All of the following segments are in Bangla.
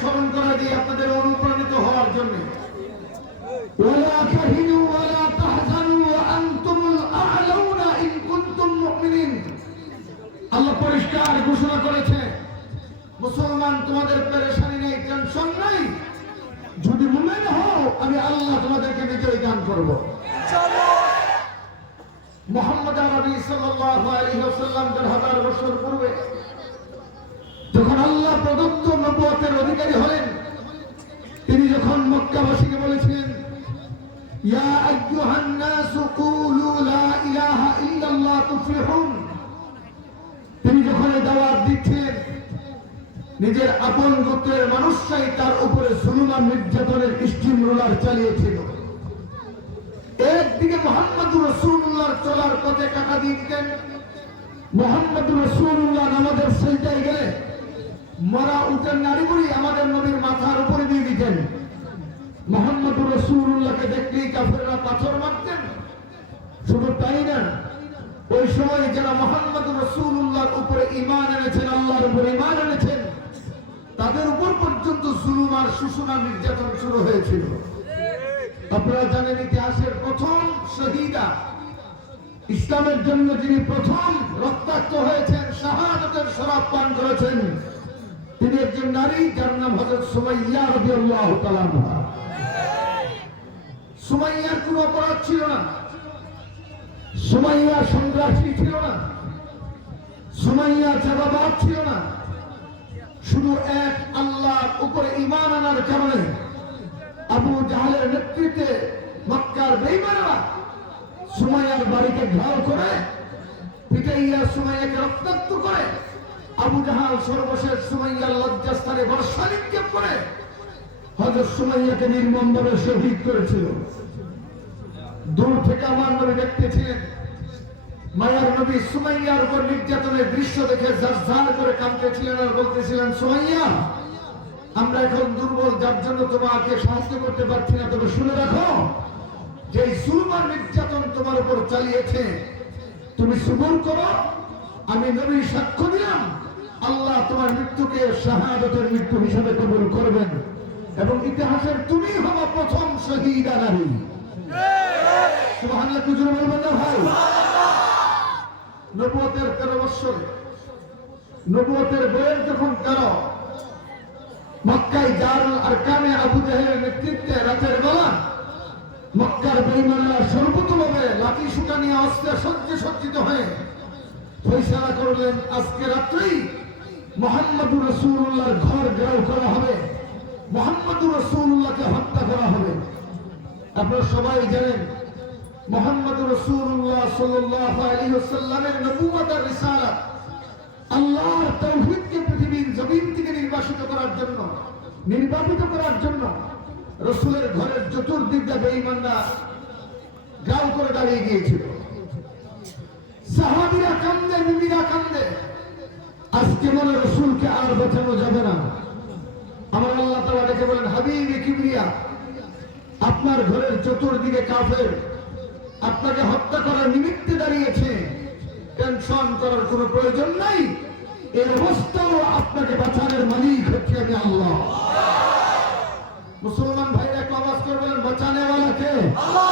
স্মরণ করা দিয়ে আপনাদের অনুপ্রাণিত হওয়ার জন্য ওয়ালা তাহিনু ওয়ালা তাহজানু ওয়া আনতুমুল আ'লাউনা ইন কুনতুম মুমিনিন। আল্লাহ পরিষ্কার ঘোষণা করেছে, মুসলমান তোমাদের পেরেশানি নেই, টেনশন নাই, যদি মুমিন হও আমি আল্লাহ তোমাদেরকে বিজয় দান করব ইনশাআল্লাহ। মুহাম্মদ আরবি সাল্লাল্লাহু আলাইহি ওয়াসাল্লাম 1000 বছর পূর্বে যখন আল্লাহ প্রদত্ত নবুয়তের অধিকারী হলেন, তিনি যখন মক্কাবাসীকে বলেছিলেন, ইয়া আইয়ুহান নাসু কুলু লা ইলাহা ইল্লাল্লাহ তুফলিহুন, তিনি যখন এই দাওয়াত দিচ্ছেন, নিজের আপন গোত্রের মানুষরাই তার উপরে জুলুম আর নির্যাতনের স্টিম রোলার চালিয়েছিল। একদিকে মুহাম্মদুর রাসূলুল্লাহর চলার পথে কাটা দিতেন, মুহাম্মদুর রাসূলুল্লাহ নামাজের সিজদায় গেলে মরা উটের নাড়িগুড়ি আমাদের নবীর মাথার উপরে দিয়ে দিতেন। মুহাম্মদুর রাসূলুল্লাহকে দেখলেই কাফেররা পাথর মারতেন। শুধু তাই না, ওই সময় যারা মুহাম্মদুর রাসূলুল্লাহর উপরে ঈমান এনেছেন, আল্লাহর উপরে ঈমান এনেছেন, তাদের উপর পর্যন্ত জুলুম আর শোষণ আর নির্যাতন শুরু হয়েছিল। আপনারা জানেন, ইতিহাসের প্রথম শহীদা, ইসলামের জন্য যিনি প্রথম রক্তাক্ত হয়েছেন, শাহাদাতের শরাব পান করেছেন, তিনি একজন নারী, যার নাম হযরত সুমাইয়া রাদিয়াল্লাহু তাআলা আনহা। সুমাইয়ার কোনো অপরাধ ছিল না, সুমাইয়া সন্ত্রাসী ছিল না, সুমাইয়া চাঁদাবাজ ছিল না। শুধু এক আল্লাহর উপরে ঈমান আনার কারণে আবু জাহেলের নেতৃত্বে মক্কার বেঈমানরা সুমাইয়ার বাড়িকে ঘেরাও করে পিটাইয়া সুমাইয়াকে রক্তাক্ত করে, আবু জাহেল সর্বশেষ সুমাইয়ার লজ্জাস্থানে বর্ষা নিক্ষেপ করে হযরত সুমাইয়াকে নির্মমভাবে শহীদ করেছিল। দূর থেকে আমার নবী দেখতেছিলেন, মায়ার নবী সুমাইয়ার উপর নির্যাতনের দৃশ্য দেখে জারজার করে কাঁদতেছিলেন আর বলতেছিলেন, সুমাইয়া, আমরা এখন দুর্বল, যার জন্য তোমাকে সাহায্য করতে পারছি না, তবে শুনে রাখো, যে জুলুম আর নির্যাতন তোমার উপর চালিয়েছে, তুমি সবর করো, আমি নবী সাক্ষ্য দিলাম, আল্লাহ তোমার মৃত্যুকে শাহাদাতের মৃত্যু হিসেবে কবুল করবেন এবং ইতিহাসের তুমি হবা প্রথম শহীদা নারী। সুবহানাল্লাহ, কুজুর বলবেন না ভাই? নবুয়তের 13 বছর, নবুয়তের বয়স যখন 13, মক্কায় দারুল আরকামে আবু জাহেলের নেতৃত্বে রাতের বেলা মক্কার বেঈমানরা সর্বতভাবে লাঠি সুতা নিয়ে অস্ত্রে সজ্জিত হয়ে ফয়সালা করলেন, আজকে রাত্রেই মুহাম্মদুর রাসূলুল্লাহর ঘর ঘেরাও করা হবে, মুহাম্মদুর রাসূলুল্লাহকে হত্যা করা হবে। আপনারা সবাই জানেন, মুহাম্মদুর রাসূলুল্লাহ সাল্লাল্লাহু আলাইহি ওয়াসাল্লামের নবুয়ত আর রিসালাত, আল্লাহর তাওহীদকে পৃথিবীর জমিন থেকে নির্বাপিত করার জন্য রাসূলের ঘরের চতুর্দিক দিয়ে বেঈমানরা গাও করে দাঁড়িয়ে গিয়েছিল। সাহাবীরা কান্দে, বিবিরা কান্দে, আজকে মনে রাসূলকে আর বাঁচানো যাবে না। আমার আল্লাহ তাআলা ডেকে বলেন, হাবিবে কিবরিয়া, আপনার ঘরের চতুর্দিকে কাফের আপনাকে হত্যা করার নিমিত্তে দাঁড়িয়েছে, টেনশন করার কোনো প্রয়োজন নাই, এই অবস্থাও আপনাকে বাঁচানোর মালিক হচ্ছে আমি আল্লাহ। মুসলমান ভাইরা একটু আওয়াজ করে বলেন, বাঁচানে ওয়ালা কে? আল্লাহ।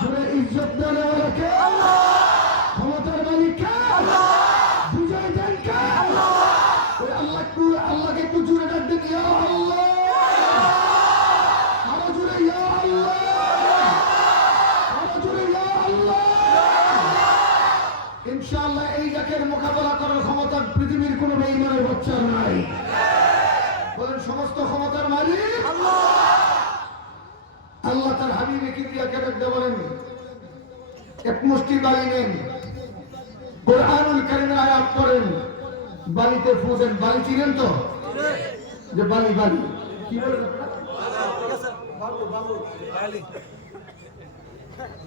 জুড়ে ইজ্জত দেওয়ানে ওয়ালা কে? আল্লাহ। ক্ষমতার মালিক কে? আল্লাহ। বিজয় দেন কে? আল্লাহ। ওই আল্লাহকে একটু জুড়ে ডাক দেন, ইয়া আল্লাহ। আরো জুড়ে ইয়া আল্লাহ, আরো জুড়ে ইয়া আল্লাহ। ইনশাআল্লাহ এই ডাকের মোকাবেলা করার ক্ষমতা পৃথিবীর কোন বেঈমানের বাচ্চার নাই। বলেন, সমস্ত ক্ষমতার মালিক আল্লাহ। আল্লাহ তার হাবিবে কিবরিয়াকে ডাকতে বলেন, এক মুষ্টি বালি নেন, কোরআনুল কারীমের আয়াত করেন, বালিতে ফু দেন। বালি চিনেন তো? যে বালি বালি কি বলেন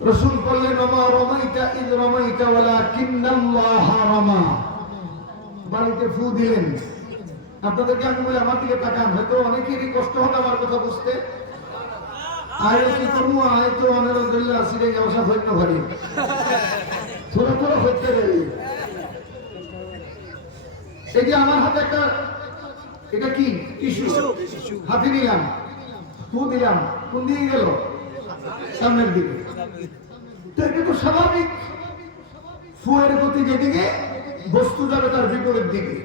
রাসূল বললেন, ওমা রামাইতা ইয রামাইতা ওয়ালাকিন্নাল্লাহা রামা। বালিতে ফু দিলেন। আপনাদেরকে আমি বলি, আমার দিকে তাকান, হয়তো অনেকেরই কষ্ট হবে আমার কথা বুঝতে। আয় কি করবো, আয় তো আলহামদুলিল্লাহ সিরে ব্যবসা হইতে পারি, থোড়া থোড়া হইতে পারি। এই যে আমার হাতে একটা এটা কি টিস্যু, হাতে নিলাম, ফু দিলাম, কোন দিকে গেল? সামনের দিকে। তো এটা তো স্বাভাবিক, ফুয়ের গতি যেদিকে বস্তু যাবে তার বিপরীত দিকে।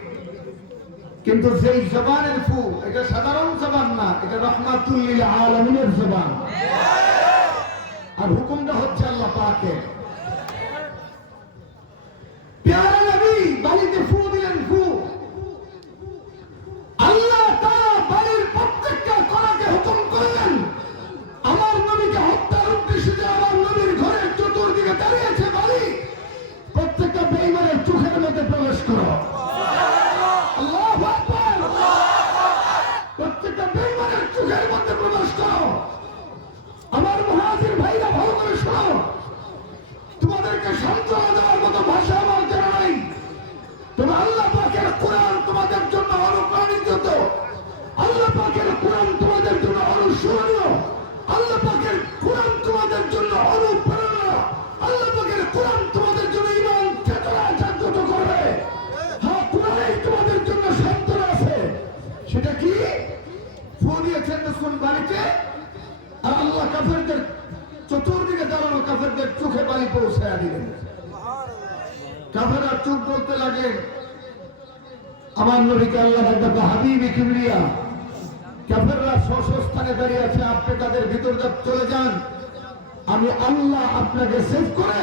কিন্তু যেই জবানের ফু, এটা সাধারণ জবান না, এটা রহমাতুল লিল আলামিনের জবান। আর হুকুমটা হচ্ছে আল্লাহ পাকের। প্যারা নবী বাড়িতে ফু দিলেন, ফু। আল্লাহ তাআলা বাড়ির প্রত্যেকটা কণাকে হুকুম করলেন, আমার নবীকে হত্যার উদ্দেশ্যে আমার নবীর ঘরের চতুর্দিকে দাঁড়িয়েছে বাড়ি, প্রত্যেকটা বেঈমানের চোখের মধ্যে প্রবেশ করো। আল্লাহু আকবার। প্রত্যেকটা বেঈমানের চোখের মধ্যে প্রবেশ করো। আমার মুহাজির ভাইরা ভালো করে শোনো, তোমাদেরকে সান্ত্বনা দেওয়ার মতো ভাষা আমার জানা নাই। তবে আল্লাহ পাকের কোরআন তোমাদের জন্য অনুপ্রাণিত, আল্লাহ পাকের কোরআন তোমাদের জন্য অনুসরণীয়, আল্লাহ পাকের কোরআন তোমাদের জন্য অনুপ্রেরণা, আল্লাহ পাকের কোরআন তোমাদের জন্য ঈমান চেতনা জাগ্রত করবে। হ্যাঁ, কোরআনেই তোমাদের জন্য সান্ত্বনা আছে। সেটা কি? ফু দিয়েছেন রাসূল বাড়িতে, আর আল্লাহ কাফেরদের চতুর্দিকে দাঁড়ানো কাফেরদের চোখে বালি পৌঁছায়া দিলেন। কাফেররা চুপ বলতে লাগে, আমার নবীকে আল্লাহ ডাকবে হাবিবি কিবরিয়া। কাফেররা স্থানে দাঁড়িয়ে আছে, আপনি তাদের ভিতর চলে যান, আমি আল্লাহ আপনাকে সেভ করে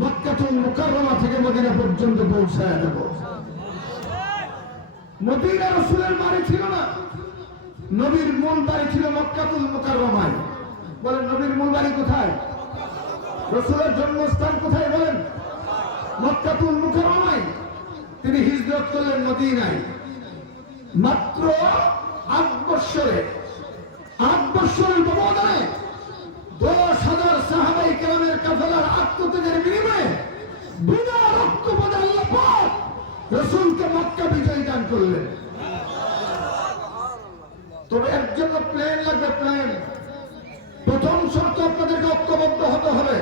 মক্কাতুল মুকাররমা থেকে মদিনা পর্যন্ত পৌঁছায়া দেব। মদিনা রাসূলের বাড়ি ছিল না, নবীর মূল বাড়ি ছিল মক্কাতুল মুকাররমায়। বলেন নবীর মূল বাড়ি কোথায়? রাসূলের জন্মস্থান কোথায় বলেন? মক্কাতুল মুকাররমায়। তিনি হিজরত করলেন মদিনায়। মাত্র 8 বৎসরের ব্যবধানে 10,000 সাহাবায়ে কেরামের কাফেলার আত্মত্যাগের বিনিময়ে বিনা রক্তপাতে আল্লাহ পাক রাসূলকে মক্কা বিজয় দান করলেন। তবে এর জন্য প্ল্যান লাগবে, প্ল্যান। প্রথম শর্ত, আপনাদেরকে ঐক্যবদ্ধ হতে হবে।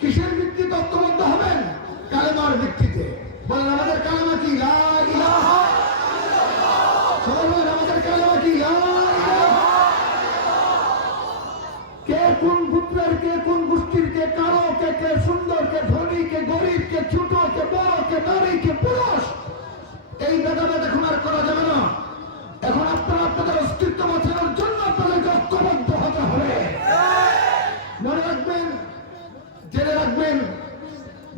কিসের ভিত্তিতে ঐক্যবদ্ধ হবেন? কালেমার ভিত্তিতে। বলেন আমাদের কালেমা কি? লা ইলাহা ইল্লাল্লাহ। সবাই বলেন আমাদের কালেমা কি? লা ইলাহা ইল্লাল্লাহ। কে কোন পুত্রের, কে কোন গোষ্ঠীর, কে কালো, কে সুন্দর, কে ধনী, কে গরিব, কে ছোট, কে বড়, কে নারী, কে পুরুষ, এই ভেদাভেদ এখন আর করা যাবে না। এখন আপনারা আপনাদের অস্তিত্ব বাঁচানোর জন্য আপনাদেরকে ঐক্যবদ্ধ হতে হবে। মনে রাখবেন, জেনে রাখবেন,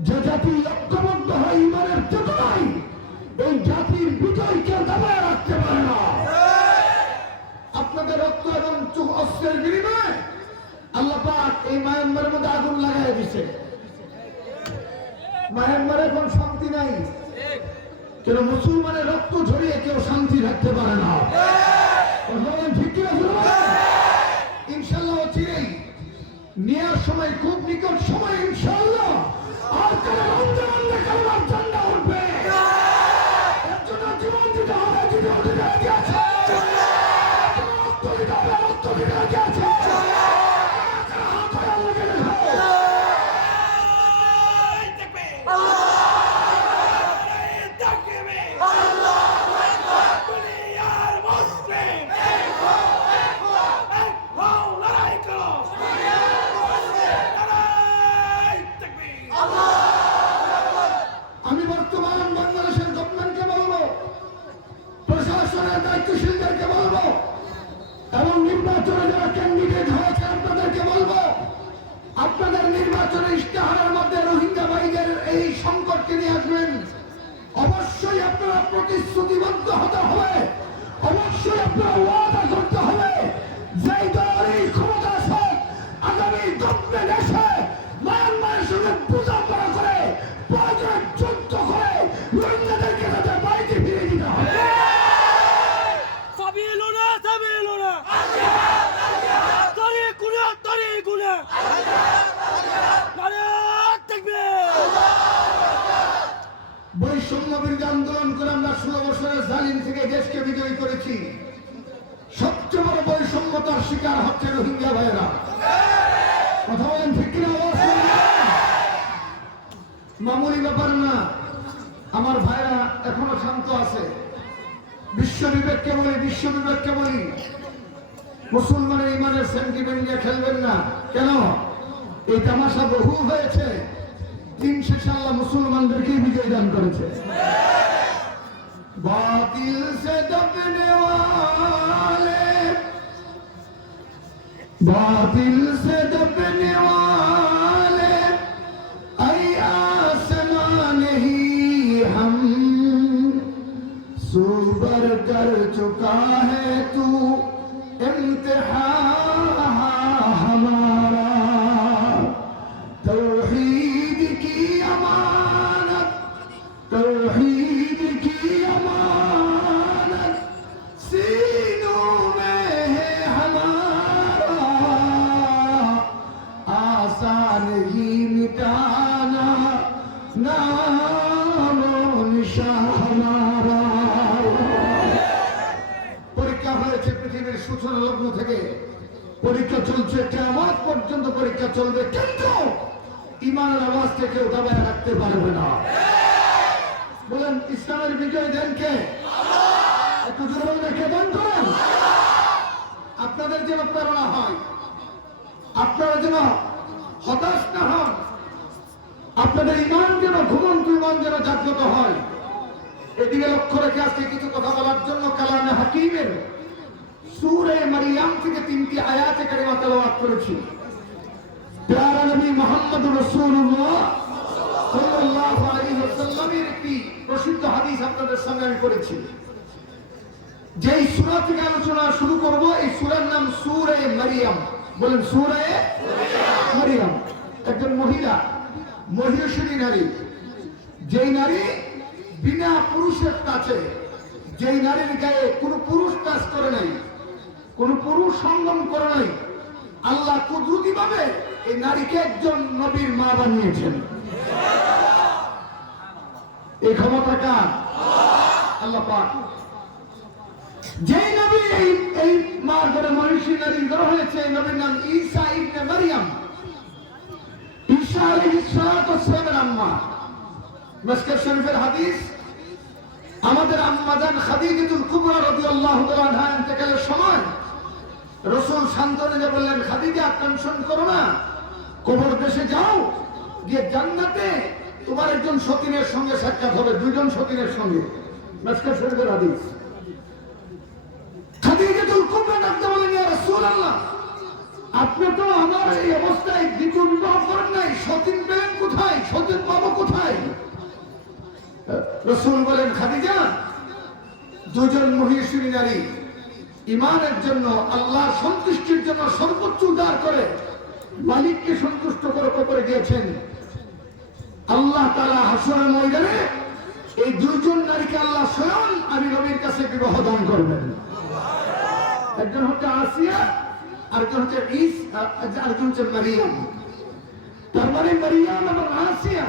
যে জাতি ঐক্যবদ্ধ হয় ঈমানের চেতনায়, এই জাতির বিজয়কে দাবায় রাখতে পারে না। আপনাদের রক্ত এবং অস্ত্রের বিনিময়ে আল্লাহ পাক এই মায়ানমারের মধ্যে আগুন লাগাই দিছে। মায়ানমারে এখন শান্তি নাই, কেন? মুসলমানের রক্ত ঝরিয়ে কেউ শান্তি রাখতে পারে না। ঠিক কিনা? ইনশাল্লাহ চিরেই নেওয়ার সময়, খুব নিকট সময় ইনশাল্লাহ আর কালে রমজানে কালেমার ঝান্ডা উঠবে। এর জন্য জীবন দিতে হবে, জীবন দিতে রাজি আছে, রক্ত দিতে হবে, রক্ত দিতে রাজি আছে। আমি বর্তমান বাংলাদেশের গভর্নমেন্টকে বলবো, প্রশাসনের দায়িত্বশীলদেরকে বলবো, এবং নির্বাচনে যারা ক্যান্ডিডেট হয়েছে আপনাদেরকে বলবো, আপনাদের নির্বাচনের ইশতেহারের মধ্যে রোহিঙ্গা ভাইদের এই সংকটকে নিয়ে আসবেন। অবশ্যই আপনারা প্রতিশ্রুতিবদ্ধ হতে হবে, অবশ্যই আপনারা ওয়াদা করতে হবে, যেই দল এই ক্ষমতা আছে আগামী গভর্নমেন্ট এসে মায়ানমারের সঙ্গে বোঝাপড়া করে, প্রয়োজনে যুদ্ধ করে রোহিঙ্গাদেরকে তাদের বাড়িতে ফিরে দিতে হবে। বৈষম্য বিরোধী আন্দোলন করে আমরা 16 বছরের জালিম থেকে দেশকে বিজয়ী করেছি। সবচেয়ে বড় বৈষম্যতার শিকার হচ্ছে রোহিঙ্গা ভাইয়েরা। কথা বলেন ঠিক কিনা? মামুলি ব্যাপার না। আমার ভাইরা এখনো শান্ত আছে, বিশ্ব বিবেককে বলি মুসলমানের ইমানের সেন্টিমেন্ট নিয়ে খেলবেন না। কেন? এই তামাশা বহু হয়েছে, দিন শেষে আল্লাহ মুসলমানদেরকে বিজয় দান করেছে। বাতিল সে দবনে ওয়ালে, বাতিল সে দবনে ওয়ালে আই आसमान ही हम सुबर कर चुका है तू इम्तिहान हमारा, तौहीद की अमानत, तौहीद की अमानत सीनों में है हमारा, आसान ही मिटाना नामो निशान हमारा। পরীক্ষা হয়েছে পৃথিবীর সূচনা লগ্ন থেকে, পরীক্ষা চলছে কিয়ামত পর্যন্ত পরীক্ষা চলবে, কিন্তু ইমানের আওয়াজকে কেউ দাবায় রাখতে পারবে না। বলেন ইসলামের বিজয় দেন কে? একটু জোরে রেখে দেন করেন। আপনাদের যেন প্রেরণা হয়, আপনারা যেন হতাশ না হন, আপনাদের ইমান যেন ঘুমন্ত ইমান যেন জাগ্রত হয়, এদিকে লক্ষ্য রেখে আজকে কিছু কথা বলার জন্য কালামে হাকিমের সূরা মারিয়াম থেকে 3টি আয়াতে কারিমা তেলাওয়াত করেছি। প্যারা নবী মুহাম্মদুর রাসূলুল্লাহ সাল্লাল্লাহু আলাইহি ওয়াসাল্লামের একটি প্রসিদ্ধ হাদিস আপনাদের সামনে আমি পড়েছি। যেই সূরা থেকে আলোচনা শুরু করব, এই সূরার নাম সূরা মারিয়াম। বলেন সূরা মারিয়াম। একজন মহিলা, মহিষী নারী, যেই নারী বিনা পুরুষের কাছে, যেই নারীর গায়ে কোনো পুরুষ কাজ করে নাই, কোন পুরুষ সঙ্গম করে নাই, আল্লাহ কুদরতি ভাবে এই নারীকে একজন নবীর মা বানিয়েছেন। এই ক্ষমতা কার? আল্লাহ পাক। যেই নবী এই মার ঘরে মহিষী নারীর ঘর হয়েছে, এই নবীর নাম ঈসা ইবনে মারিয়াম। ঈসা আলাইহিস সালাতু ওয়াস সালামের আম্মা। মিশকাত শরীফের হাদিস, আমাদের আম্মা জান খাদিজাতুল কুবরা রাদিয়াল্লাহু তাআলা আনহা ইন্তেকালের সময় রাসূল সান্ত্বনা দিয়ে বললেন, খাদিজা টেনশন করো না, কবর দেশে যাও, গিয়ে জান্নাতে তোমার একজন সতীনের সঙ্গে সাক্ষাৎ হবে, দুইজন সতীনের সঙ্গে। মিশকাত শরীফের হাদিস। খাদিজাতুল কুবরা ডাকতে বলেন, ইয়া রাসূলুল্লাহ, আপনি তো আমার এই অবস্থায় দ্বিতীয় বিবাহ করেন নাই, সতীন পেলেন কোথায়? সতীন পাবো কোথায়? রাসূল বলেন, খাদিজা, দুজন মহিষী নারী ইমানের জন্য, আল্লাহর সন্তুষ্টির জন্য সর্বোচ্চ উদ্ধার করে মালিককে সন্তুষ্ট করে কবরে গিয়েছেন। আল্লাহ তাআলা হাসরের ময়দানে এই দুইজন নারীকে আল্লাহ স্বয়ং আমি নবীর কাছে বিবাহ দান করবেন। একজন হচ্ছে আসিয়া, আরেকজন হচ্ছে আরেকজন হচ্ছে মারিয়াম। তার মানে মারিয়াম এবং আসিয়া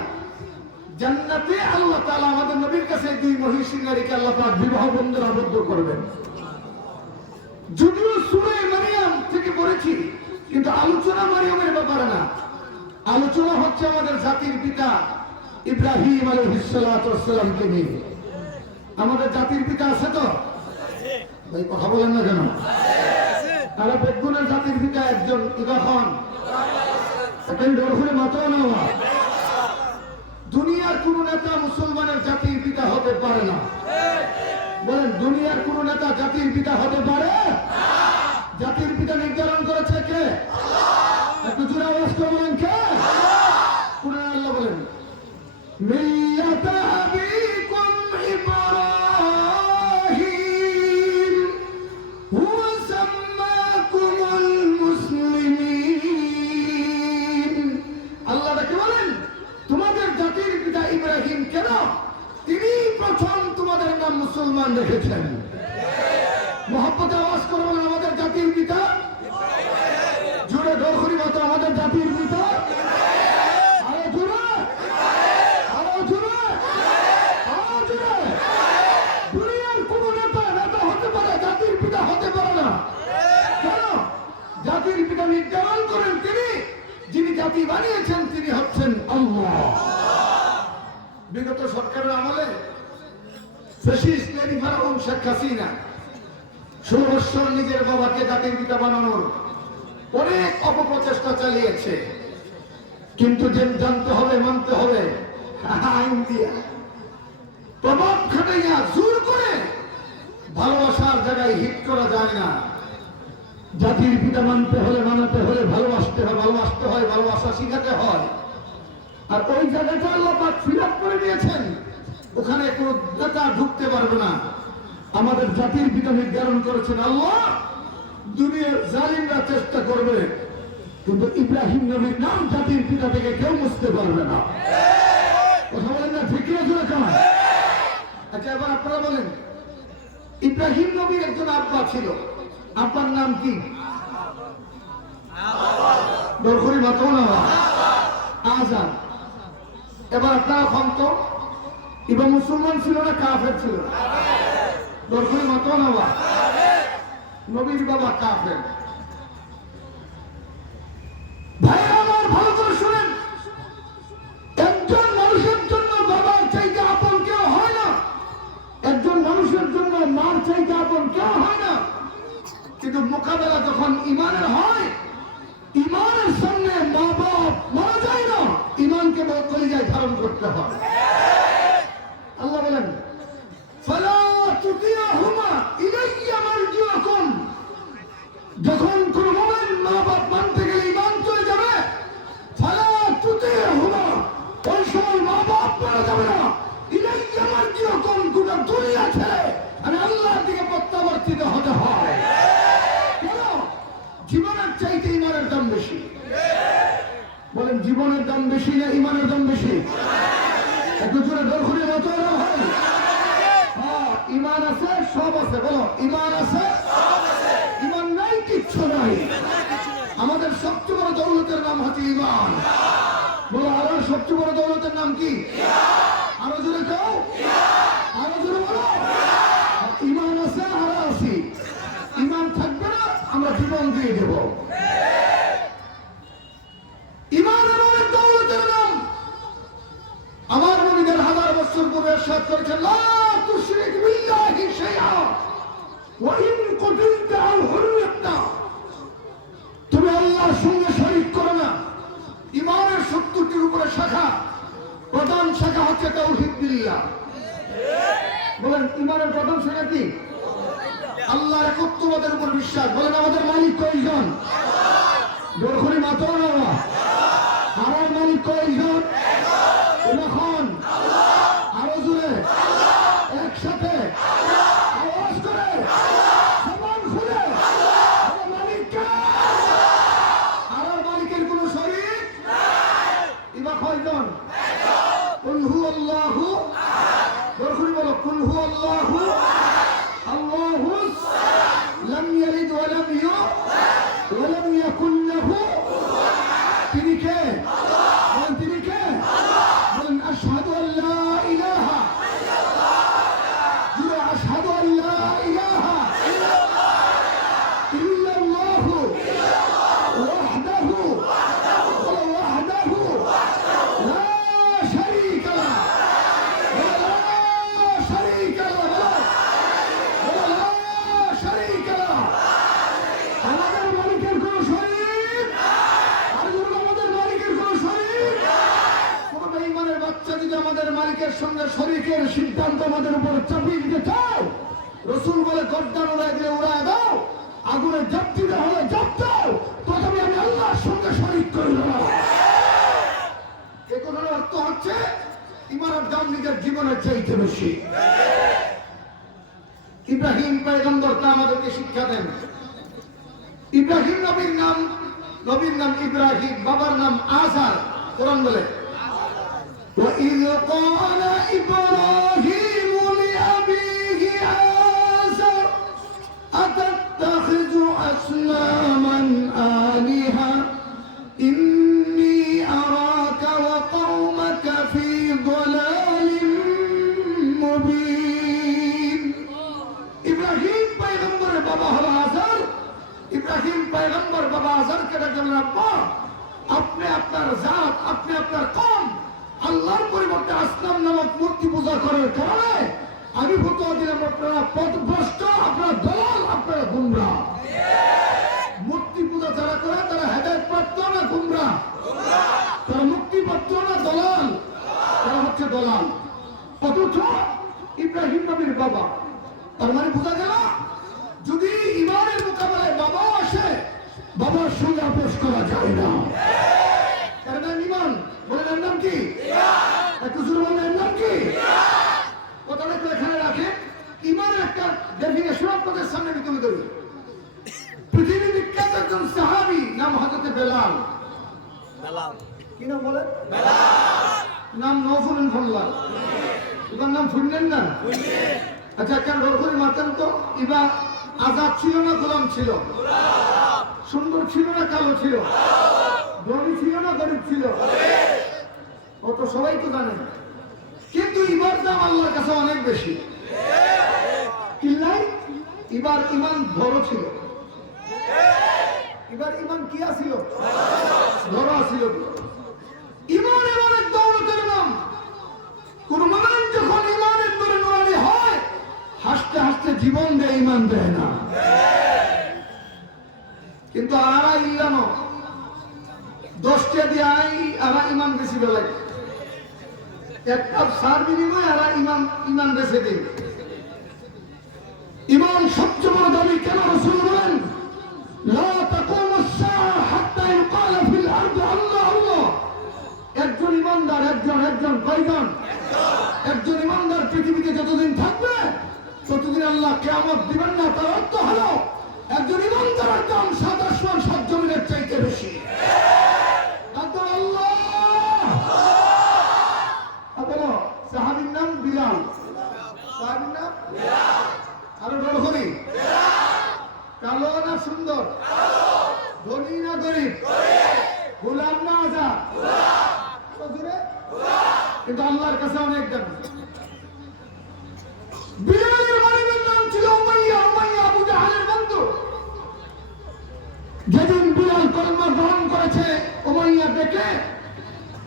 জান্নাতে আল্লাহ তাআলা আমাদের নবীর কাছে দুই মহিষী নারীকে আল্লাহ পাক বিবাহ বন্ধনে আবদ্ধ করবেন। যদিও সূরা মারিয়াম থেকে পড়েছি, কিন্তু আলোচনা মারিয়ামের ব্যাপারে না, আলোচনা হচ্ছে আমাদের জাতির পিতা ইব্রাহিম আলাইহিস সালাতু ওয়াস সালামকে নিয়ে। আমাদের জাতির পিতা আছে তো? ভাই কথা বলেন না কেন? তারা বেগুনের জাতির পিতা একজন ইব্রাহিম, একটা ডরফুরে মাথাও নেওয়া। দুনিয়ার কোন নেতা মুসলমানের জাতির পিতা হতে পারে না। বলেন, দুনিয়ার কোন নেতা জাতির পিতা হতে পারে? জাতির পিতা নির্ধারণ করেছে কে? একটু জোরে আওয়াজ করে বলেন কে? কুরআন আল্লাহ বলেন, মিল্লাতা আবিকুম ইব্রাহিম হুয়া সাম্মাকুমুল মুসলিমিন। আল্লাহ তাকে বলেন, তোমাদের জাতির পিতা ইব্রাহিম কেন? তিনি প্রথম তোমাদের নাম মুসলমান রেখেছেন। মহব্বতে আওয়াজ করবেন, আমাদের জাতির পিতা। জোরে দরখরি মতো, আমাদের জাতির পিতা। আরো জোরে, আরো জোরে, আরো জোরে। দুনিয়ার কোন নেতা হতে পারে, জাতির পিতা হতে পারে না। কেন? জাতির পিতা নির্ধারণ করেন তিনি, যিনি জাতি বানিয়েছেন তিনি হচ্ছেন আল্লাহ। বিগত সরকারের আমলে ফ্যাসিস্ট লেডি ফেরাউন শেখ হাসিনা 16 বছর নিজের বাবাকে জাতির পিতা বানানোর অনেক অপপ্রচেষ্টা চালিয়েছে, কিন্তু যে জানতে হবে, মানতে হবে, আইন দিয়া প্রভাব খাটাইয়া জোর করে ভালোবাসার জায়গায় হিট করা যায় না। জাতির পিতা মানতে হলে, মানাতে হলে ভালোবাসতে হয়, ভালোবাসতে হয়, ভালোবাসা শিখাতে হয়। আর ওই জায়গাটা আল্লাহ পাক ফিল আপ করে দিয়েছেন, ওখানে কোনো নেতা ঢুকতে পারবে না। আমাদের জাতির পিতা নির্ধারণ করেছেন আল্লাহ দুনিয়ার জালিমরা চেষ্টা করবে, কিন্তু ইব্রাহিম নবীর নাম জাতির পিতা থেকে কেউ মুছতে পারবে না। কথা বলেন না, ঠিক কিনা জোরে কেন? আচ্ছা, এবার আপনারা বলেন, ইব্রাহিম নবীর একজন আব্বা ছিল, আব্বার নাম কি? দরখরি মাতো না আজান। এবার আপনারা ক্ষমত ইবা মুসলমান ছিল না কাফের ছিল? দরখরি মাতো না নবীর বাবা কাফের। ভাই আমার ভালো করে শুনেন, একজন মানুষের জন্য বাবার চাইতে আপন কেউ হয় না, একজন মানুষের জন্য মার চাইতে আপন কেউ হয় না। কিন্তু মোকাবেলা যখন ইমানের হয়, ইমানের সামনে মা বাপ মারা যায় না, ইমানকে কলিজায় ধারণ করতে হয়। আল্লাহ বলেন ফালা তুতিয়াহুমা ইলাইয়া মারজিউকুম, যখন কোন মুমিন মা বাপ মানতে গেলে ইমান চলে যাবে, ফালা তুতিয়াহুমা, ওই সময় মা বাপ মারা যাবে না, ইলাইয়া মারজিউকুম, গোটা দুনিয়া ছেড়ে আমি আল্লাহর দিকে প্রত্যাবর্তিত হতে হয়। কেন? জীবনের চাইতে ইমানের দাম বেশি। বলেন জীবনের দাম বেশি না ইমানের দাম বেশি? একটু জোরে দরখুরি মতো না ভাই? হ্যাঁ, ইমান আছে, সব আছে। বলো ইমান আছে, ইমান নাই কিচ্ছু নাই। আমাদের সবচেয়ে বড় দৌলতের নাম হচ্ছে ইমান। বলো আরো সবচেয়ে বড় দৌলতের নাম কি? আরো জোরে কেউ, আরো জোরে বলো। ইমান আছে, আরো আছি। ইমান থাকবে না, আমরা জীবন দিয়ে দেব। ইমানের অনেক দৌলতের নাম। আমার নবীদের 1000 বছর পূর্বে ইরশাদ করেছেন, লা তুশরিক বিল্লাহি শাইআ ওয়া ইন কুতিলতা আল হুররিয়াতা, তুমি আল্লাহর সঙ্গে শরীক করো না। ইমানের 70টির উপরে শাখা, প্রধান শাখা হচ্ছে তাওহীদ বিল্লাহ। বলেন ইমানের প্রধান শাখা কি? আল্লাহর একত্ববাদের উপর বিশ্বাস। বলেন আমাদের মালিক কয়জন? দরখরি মাতো না, আমার মালিক কয়জন? এখন আরো জোরে একসাথে আওয়াজ করে সমান খুলে মালিককে। আর মালিকের কোন শরীক ইবা কয়জন? কুল হু আল্লাহু, দরখরি বলো কুল হু আল্লাহু আল্লাহু লাম ইয়ালিদ ওয়া লাম ইউলাদ ওয়া লাম ইয়াকুল লাহু, তিনি কে? বলেন তিনি কে? বলেন আশহাদু আল্লা ইলাহা ইল্লাল্লাহ, আশহাদু আল্লা ইলাহা ইল্লাল্লাহ ওয়াহদাহু লা শারীকা লাহু, লা শারীকা লাহু, লা শারীকা লাহু। আমাদের মালিকের কোন শরীক, আর আমাদের মালিকের কোন শরীক। কোন বেঈমানের বাচ্চা যদি আমাদের মালিকের সঙ্গে শরীকের সিদ্ধান্ত আমাদের উপর চাপিয়ে দিতে চাও, রাসূল বলে গর্দান উড়ায় দিলে উড়ায় দাও, আগুনে জাপ দিতে হলে জাপ দাও, তথাপি আমি আল্লাহর সঙ্গে শরীক করি না। এই কথার অর্থ হচ্ছে ইমানের দাম নিজের জীবনের চাইতে বেশি। ইব্রাহিম পয়গম্বর তা আমাদেরকে শিক্ষা দেন। ইব্রাহিম নবীর নাম ইব্রাহিম, বাবার নাম আজার। কোরআন বলে وَإِذْ قَالَ إِبْرَاهِيمُ لِأَبِيهِ آزَرَ أَتَتَّخِذُ أَصْنَامًا آلِهَةً إِنِّي أَرَاكَ وَقَوْمَكَ فِي ضَلَالٍ مُبِينٍ। ইব্রাহিম পয়গম্বরের বাবা হলো আজার। ইব্রাহিম পয়গম্বর বাবা আজারকে ডাকলেন, আব্বা আপনি আপনার জাত, আপনি আপনার কওম আল্লাহর পরিবর্তে আসনাম নামক মূর্তি পূজা করার কারণে আমি অতএব আপনারা পথভ্রষ্ট, আপনারা দলাল, আপনারা গুমরাহ। মূর্তি পূজা যারা করে তারা হেদায়েত প্রাপ্ত না গুমরাহ? তারা মুক্তিপ্রাপ্ত না দলাল? তারা হচ্ছে দলাল। অথচ ইব্রাহিম নবীর বাবা, তার মানে বোঝা গেল যদি ইমানের মোকাবেলায় বাবা আসে, বাবার সঙ্গে আপোষ করা যায় না। তার নাম ইমান। বলে এর নাম কি? একটু জোরে বলেন, এর নাম কি? কথাটা একটু এখানে রাখে। ইমানের একটা ডেফিনেশন আপনাদের সামনে আমি তুলে ধরি। পৃথিবী বিখ্যাত একজন সাহাবী, নাম হযরত বেলাল। কি নাম বলে? নাম নওফল বিন ফাল্লাহ। এবার নাম শুনলেন না? আচ্ছা, কেন ডর করে মারতেন তো? এবার আজাদ ছিল না গোলাম ছিল? সুন্দর ছিল না কালো ছিল? ধনী ছিল না গরিব ছিল? ও তো সবাই তো জানেন। কিন্তু এবার দাম আল্লাহর কাছে অনেক বেশি। কিল্লাই এবার ইমান বড় ছিল। এবার ইমান কি আছিল? বড় আছিল। ইমান এমন এক দৌলতের নাম, কোন মানুষ যখন ইমানের দরে নুরানি হয়, হাসতে হাসতে জীবন দেয়, ইমান দেয় না। কিন্তু আরা ইলানো 10টা দিয়ে আরা ইমান বেশি বেলায়, এক কাপ সার বিনিময়ে আরা ইমান বেশি দিন। ইমান সবচেয়ে বড় দাবি। কেন রাসূল বলেন লা তাকুমু আস-সাআ হাত্তা ইউকাল ফিল আরদি আল্লাহ আল্লাহ। একজন ইমানদার, একজন কয়জন? একজন ইমানদার পৃথিবীতে যতদিন থাকবে ততদিন আল্লাহ কিয়ামত দিবেন না। তার অর্থ হলো একজন ইমানদারের দাম 7 আসমান 7 জমিনের চাইতে বেশি। তারপর আল্লাহ বলো। সাহাবীর নাম বিলাল। সাহাবীর নাম বিলাল। আরো বড় করি, কালো না সুন্দর? ধনী না গরিব? গোলাম না আজাদ? কিন্তু আল্লাহর কাছে অনেক দামি। বিলালের মালিকের নাম ছিল উমাইয়া। উমাইয়া আবু জাহলের বন্ধু। যেদিন বিলাল কলমা গ্রহণ করেছে, উমাইয়া ডেকে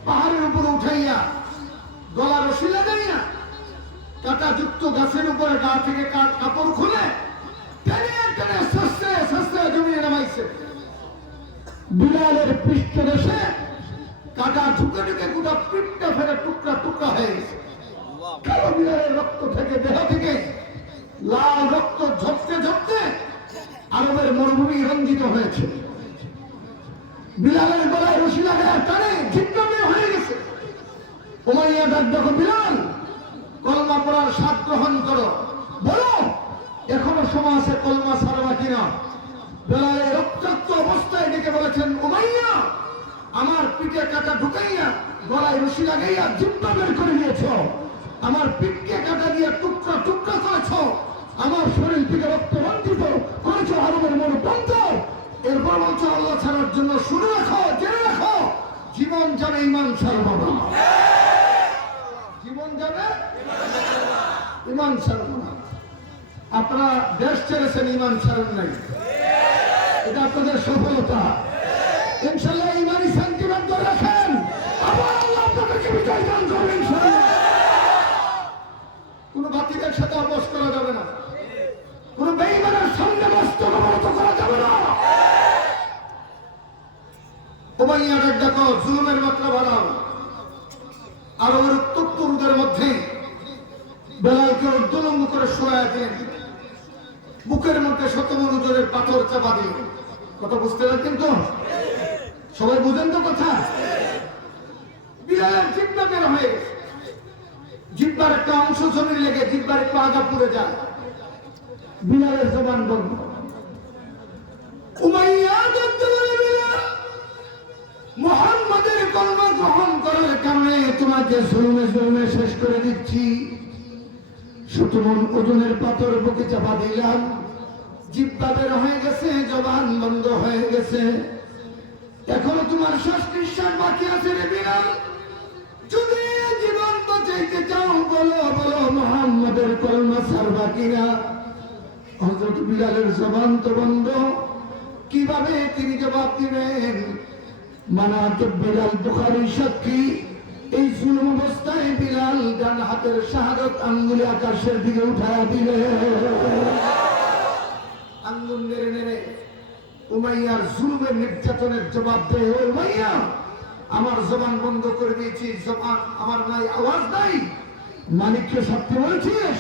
পাহাড়ের উপরে উঠাইয়া গলা রশি লাগাইয়া কাটা যুক্ত গাছের উপরে গা থেকে কাপড় খুলে টেনে টেনে সস্তে সস্তে জমিয়ে নামাইছে। বিলালের পৃষ্ঠদেশে কাটা ঢুকে ঢুকে গোটা পিঠটা ফেলে টুকরা টুকরা হয়ে গেছে। কালো বিলালের রক্ত থেকে, দেহ থেকে লাল রক্ত ঝরতে ঝরতে আরবের মরুভূমি রঞ্জিত হয়েছে। বিলালের গলায় রশি লাগায় টানে জিহ্বা বের হয়ে গেছে। উমাইয়া ডাক দেখো, বিলাল কলমা পড়ার স্বাদ গ্রহণ করো, বলো এখনো সময় আছে কলমা ছাড়বা কিনা। বিলালের রক্তাক্ত অবস্থায় ডেকে বলেছেন, উমাইয়া আমার পিঠে কাটা ঢুকাইয়া গলায় রশি লাগাইয়া জিহ্বা বের করে দিয়েছ, আমার পিঠকে কাটা দিয়ে টুকরা টুকরা করেছ, আমার শরীর থেকে রক্ত রঞ্জিত করেছ আরবের মনে বন্ধ। এরপর বলছো আল্লাহ ছাড়ার জন্য শুনে রাখো, জেনে রাখো, জীবন যাবে ইমান ছাড়ব না। জীবন যাবে ইমান ছাড়ব না। আপনারা দেশ ছেড়েছেন, ইমান ছাড়েন নাই, এটা আপনাদের সফলতা। ইনশাআল্লাহ ইমানি সেন্টিমেন্ট ধরে রাখেন, আবার আল্লাহ আপনাদেরকে বিজয় দান করবেন ইনশাআল্লাহ। কোন বাতিলের সাথে আপোষ করা যাবে না, কোন বেঈমানের সঙ্গে মস্তকবরত করা যাবে না। উমাইয়ার দেখো জুলুমের মাত্রা বাড়াও। আরবের উত্তপ্ত রোদের মধ্যে বেলালকে উদ্দোলন করে শোয়া দিলেন, বুকের মধ্যে শতমন ওজনের পাথর চাপা দিলেন। কথা বুঝতে পারছেন তো? সবাই বুঝেন তো কথা? বিলালের জিহ্বা বের হয়ে গেছে। জিহ্বার একটা অংশ জমির লেগে জিহ্বার একটু আগা পুড়ে যায়। বিলালের জবান বন্ধ। উমাইয়া মুহাম্মাদের কলমা গ্রহণ করার কারণে তোমাকে জুলুমে জুলুমে শেষ করে দিচ্ছি। শতমন ওজনের পাথর বুকে চাপা দিলাম, জিহ্বা বের হয়ে গেছে, জবান বন্ধ হয়ে গেছে। এখনো তোমার শ্বাস নিঃশ্বাস বাকি আছে রে বিলাল। যদি জীবন বাঁচাইতে চাও বলো, বলো মুহাম্মাদের কলমা ছাড়বা কিনা। হযরত বিলালের জবান তো বন্ধ, কিভাবে তিনি জবাব দিবেন? মানাত বিলাল বুখারী সাক্ষী, এই জুলুম অবস্থায় বিলাল ডান হাতের শাহাদত আঙ্গুলি আকাশের দিকে উঠায়া দিলে আঙ্গুল নেড়ে নেড়ে উমাইয়ার জুলুমের নির্যাতনের জবাব দেয়, ও উমাইয়া, আমার জবান বন্ধ করে দিয়েছি, জবান আমার নাই, আওয়াজ নাই, মালিককে সত্যি বলেছিস?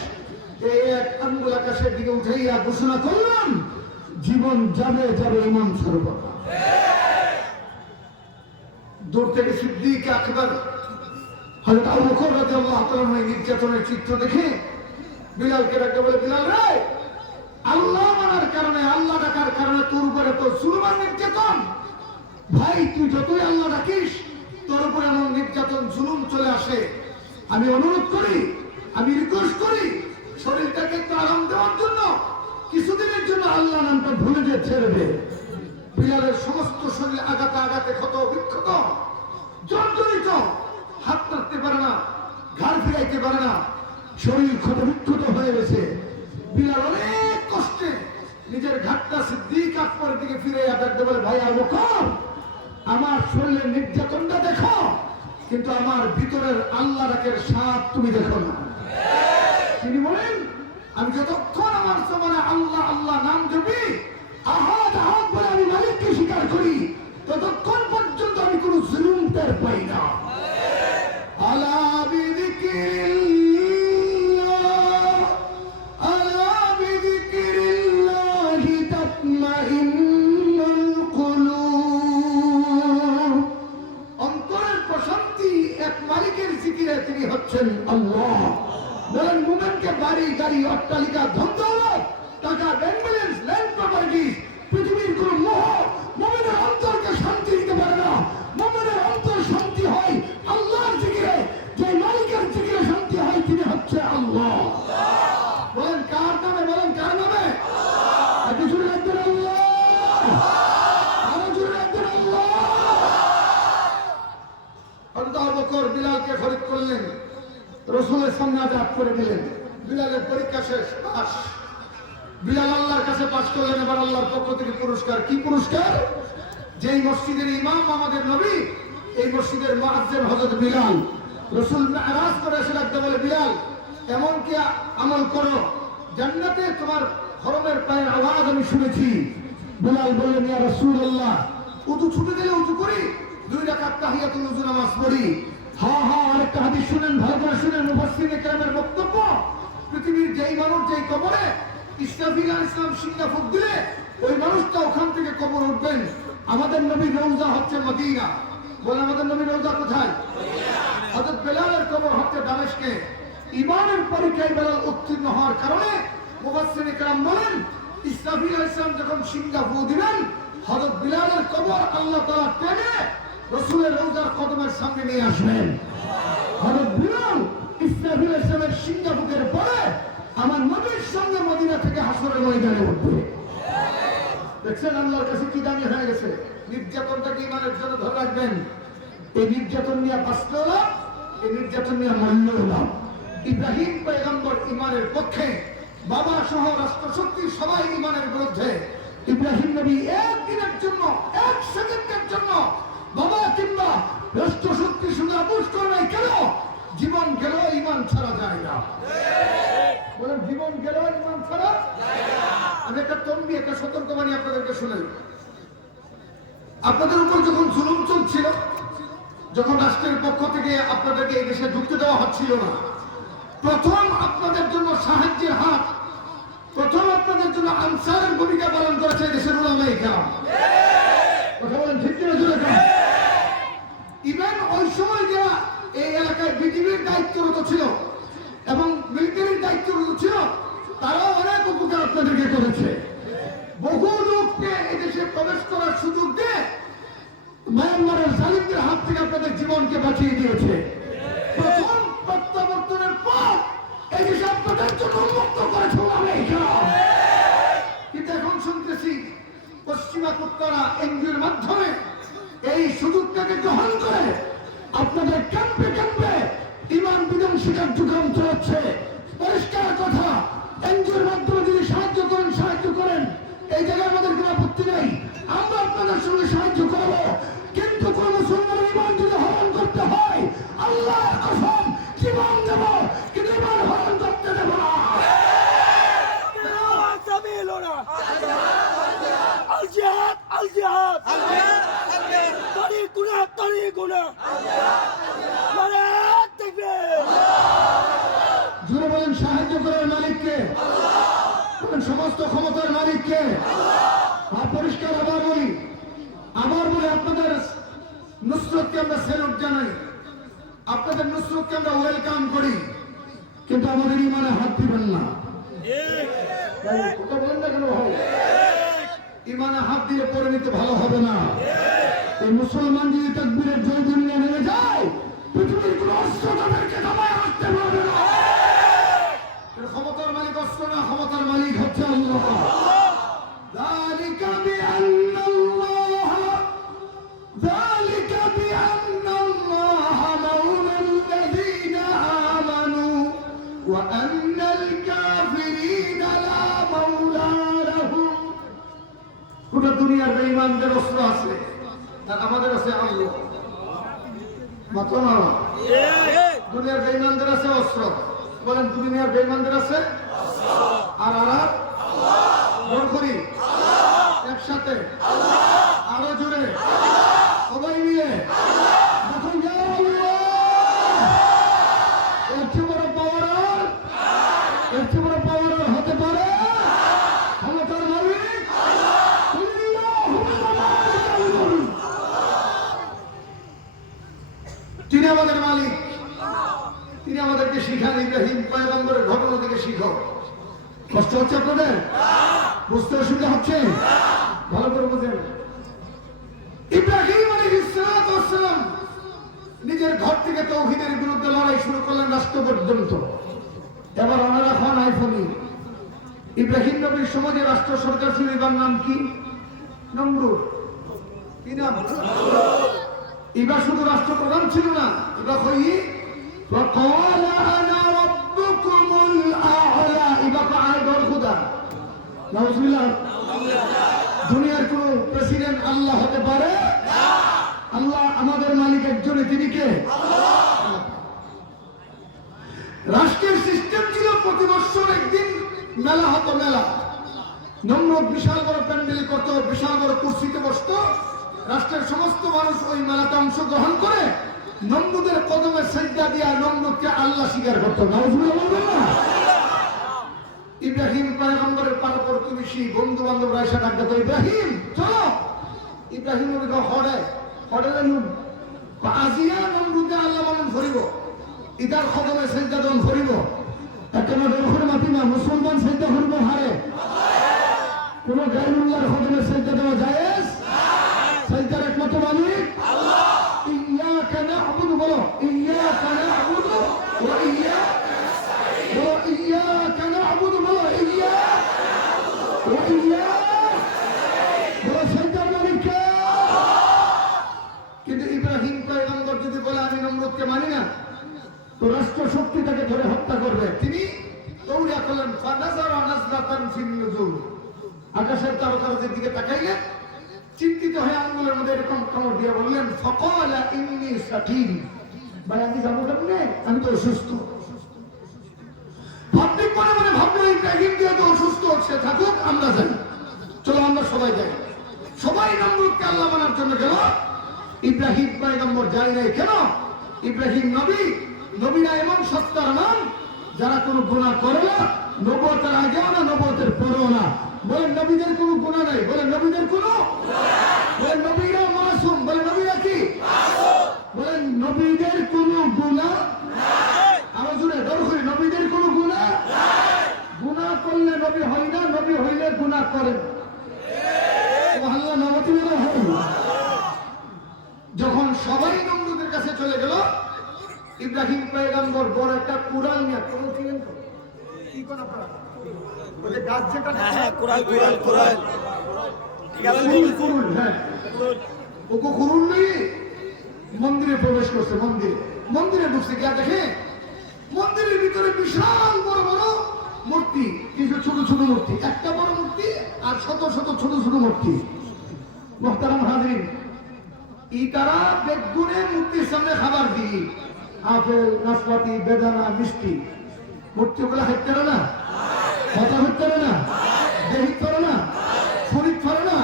এই এক আঙ্গুল আকাশের দিকে উঠাইয়া ঘোষণা করলাম, জীবন যাবে যাবে, ইমান সর্বদা। দূর থেকে সিদ্দিক আকবর হযরত আবু বকর রাদিয়াল্লাহু তাআলা নির্যাতনের চিত্র দেখে বিলালকে ডাকতে বলে, বিলাল রে, আল্লাহ মানার কারণে, আল্লাহ ডাকার কারণে তোর উপরে তো জুলুম আর নির্যাতন। ভাই, তুই যতই আল্লাহ ডাকিস তোর উপরে এমন নির্যাতন জুলুম চলে আসে। আমি অনুরোধ করি, আমি রিকোয়েস্ট করি, শরীরটাকে একটু আরাম দেওয়ার জন্য কিছুদিনের জন্য আল্লাহ নামটা ভুলে যে ছেড়ে দে। বিলালের সমস্ত শরীর আঘাতে আঘাতে ক্ষত বিক্ষত, জর্জরিত, হাত নাড়তে পারে না, ঘাড় ফিরাইতে পারে না, শরীর ক্ষত বিক্ষত হয়ে গেছে। বিলাল অনেক কষ্টে নিজের ঘাটটা সিদ্দিক আকবরের দিকে ফিরে ডাকতে বলে, ভাই আবু বকর, আমার শরীরের নির্যাতনটা দেখো, কিন্তু আমার ভিতরের আল্লাহ ডাকের স্বাদ তুমি দেখো না। তিনি বলেন, আমি যতক্ষণ আমার জমানে আল্লাহ আল্লাহ নাম জপি, আহাদ আহাদ বলে আমি মালিককে স্বীকার করি, ততক্ষণ পর্যন্ত আমি কোন জুলুম টের পাই না। আলা বিযিকিরিল্লাহ, আলা বিযিকিরিল্লাহি তাতমাইন্নুল কুলুব। অন্তরের প্রশান্তি এক মালিকের জিকিরে, তিনি হচ্ছেন আল্লাহ। বলেন, মুমিনকে বাড়ি গাড়ি অট্টালিকা ধন দৌলত টাকা ব্যাংক ব্যালেন্স ল্যান্ড প্রপার্টি পৃথিবীর কোন মোহ মুমিনের অন্তরকে শান্তি দিতে পারে না। মুমিনের অন্তর শান্তি হয় আল্লাহর জিকিরে, যে মালিকের জিকিরে শান্তি হয় তিনি হচ্ছে আল্লাহ। বলেন কার নামে, বলেন কার নামে? একটু জোরে রাখবেন আল্লাহ, আরো জোরে রাখবেন আল্লাহ। হযরত আবু বকর বিলালকে খরিদ করলেন, রাসূলের সামনে আযাব করে দিলেন। বিলালের পরীক্ষা শেষ, পাস। বিলাল আল্লাহর কাছে পাস করলেন। এবার আল্লাহর পক্ষ থেকে পুরস্কার। কি পুরস্কার? যেই মসজিদের ইমাম আমাদের নবী, এই মসজিদের মুয়াজ্জিন হযরত বিলাল। রাসূল মেরাজ করে এসে ডাকতে বলে, বিলাল, এমন কি আমল করো জান্নাতে তোমার খরমের পায়ের আওয়াজ আমি শুনেছি। বিলাল বললেন, ইয়া রাসূলুল্লাহ, উযু ছুটে গেলে উযু করি, 2 রাকাত তাহিয়াতুল উযু নামাজ পড়ি। হ্যাঁ হ্যাঁ, আরেকটা হাদিস শুনেন, ভালো করে শুনেন, মুফাসসিরিনে কেরামের বক্তব্য। পৃথিবীর যেই মানুষ যেই কবরে ইসরাফিল আলাইহিস সালাম সিংহা ফুঁক দিলে ওই মানুষটা ওখান থেকে কবর উঠবেন। আমাদের নবীর রওজা হচ্ছে মদিনা। বলে, আমাদের নবীর রওজা কোথায়? হযরত বেলালের কবর হচ্ছে দামেস্কে। ঈমানের পরীক্ষায় বেলাল উত্তীর্ণ হওয়ার কারণে মুফাসসিরিনে কেরাম বলেন, ইসরাফিল আলাইহিস সালাম যখন সিংহা ফুঁক দিবেন, হযরত বিলালের কবর আল্লাহ তাআলা টেনে রাসূলের রওজার কদমের সামনে নিয়ে আসবেন। হযরত বিলাল ইসরাফিল আলাইহিস সালামের সিংহা ফুঁকের পরে আমার নবীর সঙ্গে মদিনা থেকে হাসরের ময়দানে উঠবে। দেখছেন আল্লাহর কাছে কি দামি হয়ে গেছে। নির্যাতনটাকে ইমানের জন্য ধরে রাখবেন। এই নির্যাতন নিয়ে বাঁচলো না, এই নির্যাতন নিয়ে মরলো না। ইব্রাহিম পয়গম্বর ইমানের পক্ষে, বাবা সহ রাষ্ট্রশক্তি সবাই ইমানের বিরুদ্ধে। ইব্রাহিম নবী একদিনের জন্য, 1 সেকেন্ডের জন্য বাবা কিংবা রাষ্ট্রশক্তির সঙ্গে আপোষ করে নাই। কেন? জীবন গেল, ইমান ছাড়া যায় না। বলেন, জীবন গেল, ইমান ছাড়া যায় না। আমি একটা তম্বি, একটা সতর্কবাণী আপনাদেরকে শুনাই। আপনাদের উপর যখন জুলুম চলছিল, যখন রাষ্ট্রের পক্ষ থেকে আপনাদেরকে এই দেশে ঢুকতে দেওয়া হচ্ছিল না, প্রথম আপনাদের জন্য সাহায্যের হাত, প্রথম আপনাদের জন্য আনসারের ভূমিকা পালন করেছে দেশের উলামায়ে কেরাম। কথা বলেন ঠিক কিনা? জোরে বলেন। ইভেন ওই সময় যারা এই এলাকায় বিজিবির দায়িত্বরত ছিল এবং মিলিটারির দায়িত্বরত ছিল, তারাও অনেক উপকার আপনাদেরকে করেছে। বহু লোককে এদেশে প্রবেশ করার সুযোগ দিয়ে মায়ানমারের জালিমদের হাত থেকে আপনাদের জীবনকে বাঁচিয়ে দিয়েছে। প্রথম প্রত্যাবর্তনের পর এই দেশে আপনাদের জন্য উন্মুক্ত করেছে উলামায়ে কেরাম। কিন্তু এখন শুনতেছি পশ্চিমা কুত্তারা এনজিওর মাধ্যমে এই সুযোগটাকে গ্রহণ করে আপনাদের ক্যাম্পে ক্যাম্পে ইমান বিধ্বংসী কার্যক্রম চলছে। পরিষ্কার কথা, এনজিওর মাধ্যমে যদি সাহায্য করেন, এই জায়গায় আমাদের কোনো আপত্তি নেই, আমরা আপনাদের সঙ্গে সাহায্য করবো। কিন্তু কোন মুসলমানের ইমান যদি হরণ করতে হয়, আল্লাহ সাহায্য করার মালিককে, সমস্ত ক্ষমতার মালিককে। পরিষ্কার আবার বলি আপনাদের নুসরতকে আমরা স্যালুট জানাই, আপনাদের নুসরতকে আমরা ওয়েলকাম করি, কিন্তু আমাদের ইমানে হাত দিবেন না। বলেন না কেন ভাই? ইমানে হাত দিলে পরে নিতে ভালো হবে না। এই মুসলমান যদি তাকবীরের জয় দুনিয়া নেমে যায়, পৃথিবীর কোন অস্ত্র তাদেরকে দমায় রাখতে পারবে না। ক্ষমতার মালিক অস্ত্র না, ক্ষমতার মালিক হচ্ছে আল্লাহ। যালিকা বিআন্নাল্লাহা মাওলাল্লাযীনা আমানু ওয়া আন্নাল কাফিরিনা লা মাওলা লাহুম। গোটা দুনিয়ার বেঈমানদের অস্ত্র আছে, আর আমাদের আছে আল্লাহ। মাত্র না, দুনিয়ার বেঈমানদের আছে অস্ত্র। বলেন, দুনিয়ার বেঈমানদের আছে অস্ত্র, আর জোর করি একসাথে আরো জোরে সবাই মিলে এখন এর চেয়ে বড় পাওয়ার, এর চেয়ে বড় পাওয়ার হতে পারে ক্ষমতার মালিক তিনি আমাদের মালিক। তিনি আমাদেরকে শিখান ইব্রাহিম পয়গম্বরের ঘটনা থেকে শিখো। কষ্ট হচ্ছে আপনাদের? বুঝতে অসুবিধা হচ্ছে? ভালো করে বুঝেন। ইব্রাহিম আলাইহিস সালাম নিজের ঘর থেকে তাওহীদের বিরুদ্ধে লড়াই শুরু করলেন রাষ্ট্র পর্যন্ত। এবার ওনারা খান আইফোনি। ইব্রাহিম নবীর সমাজে রাষ্ট্র সরকার ছিল, এবার নাম কি? নমরুদ। কি নাম? এবার শুধু রাষ্ট্রপ্রধান ছিল না, এবার কই وقال انا ربكم الاعلى। এবার আয়দর খোদা। নাউজুবিল্লাহ। দুনিয়ার কোন প্রেসিডেন্ট আল্লাহ হতে পারে না। আল্লাহ আমাদের মালিক একজনই, তিনি কে? আল্লাহ। রাষ্ট্রের সিস্টেম ছিল প্রতি বছর একদিন মেলা হতো, মেলা। নমরুদ বিশাল বড় প্যান্ডেল করত, বিশাল বড় কুরসিতে বসত, রাষ্ট্রের সমস্ত মানুষ ওই মেলাতে অংশগ্রহণ করে নমরুদের কদমে সিজদা দিয়া নমরুদকে আল্লাহ স্বীকার করত। নাউজুবিল্লাহ বলবেন না? ইব্রাহিম পয়গম্বরের পারপরতুমিশি বন্ধু বান্ধবরা এসে ডাকতে তো, ইব্রাহিম চলো। ইব্রাহিম নবীকে হড়ে আজিয়া নমরুদে আল্লাহ বলন করিব, ইদার কদমে সিজদা দন করিব। একেবারে ওখানে মাতি না, মুসলমান সিজদা করিব হারে, কোন গায়রুল্লাহর কদমে সিজদা দেওয়া জায়েজ? সিজদার একমাত্র মালিক আল্লাহ। ইয়াকা না'বুদু, বলো ইয়াকা না'বুদু ওয়া ইয়াকা নাস্তাঈন। বলো ইয়াকা না'বুদু, বলো ইয়াকা না'বুদু ওয়া ইয়াকা নাস্তাঈন। বলো সিজদার মালিক কে? কিন্তু ইব্রাহিম পয়গম্বর যদি বলে আমি নমরুদকে মানি না, তো রাষ্ট্র শক্তি তাকে ধরে হত্যা করবে। তিনি দৌড়িয়া করলেন ফানাজারা নাজরাতান ফিন নুজুম। আকাশের তারকাদের দিকে তাকাইলেন, চিন্তিত হয়ে আঙ্গুলের মধ্যে এরকম কামড় দিয়ে বললেন ফাকালা ইন্নী সাকিম। ভাই আমি যাবো কেমনে? আমি তো অসুস্থ। ভাবতে মনে মনে ভাবলো ইব্রাহিম যেহেতু অসুস্থ, সে থাকুক, আমরা যাই। চলো আমরা সবাই যাই। সবাই নমরুদকে আল্লাহ মানার জন্য গেল। ইব্রাহিম পয়গম্বর যায় নাই। কেন? ইব্রাহিম নবী, নবীরা এমন সত্তার নাম যারা কোনো গুনাহ করে না, নবুয়তের আগেও না, নবুয়তের পরেও না। বলেন নবীদের কোনো গুনাহ নাই। বলেন নবীদের কোনো বলেন নবীরা মাসুম। বলেন নবীরা কি মাসুম? বলেন নবীদের কোনো গুনাহ নাই। আরো জোরে দরকারি, নবীদের কোনো গুনাহ নাই। গুনাহ করলে নবী হয় না, নবী হইলে গুনাহ করেন। সুবহানাল্লাহ, নবতী বলা হয়। যখন সবাই নমরুদের কাছে চলে গেল, ইব্রাহিম পয়গম্বর বড় একটা কুড়াল নিয়ে, কোন চিনেন তো কি কোন আপনারা ওই যে গাছ যেটা, হ্যাঁ কুড়াল কুড়াল কুড়াল, ঠিক আছে কুড়াল, হ্যাঁ ওকে কুড়াল নিয়ে মন্দিরে প্রবেশ করছে। মন্দিরে ঢুকছে, গিয়া দেখে মন্দিরের ভিতরে বিশাল বড় বড় মূর্তি, কিছু ছোট ছোট মূর্তি, একটা বড় মূর্তি আর শত শত ছোট ছোট মূর্তি। মুহতারাম হাজিরিন, তারা বেগুনে মূর্তির সামনে খাবার দিই, আপেল, নাশপাতি, বেদানা, মিষ্টি। মূর্তিগুলো হাইট করে না, কথা হইতে না, দেহিত করে না, শরীর করে না,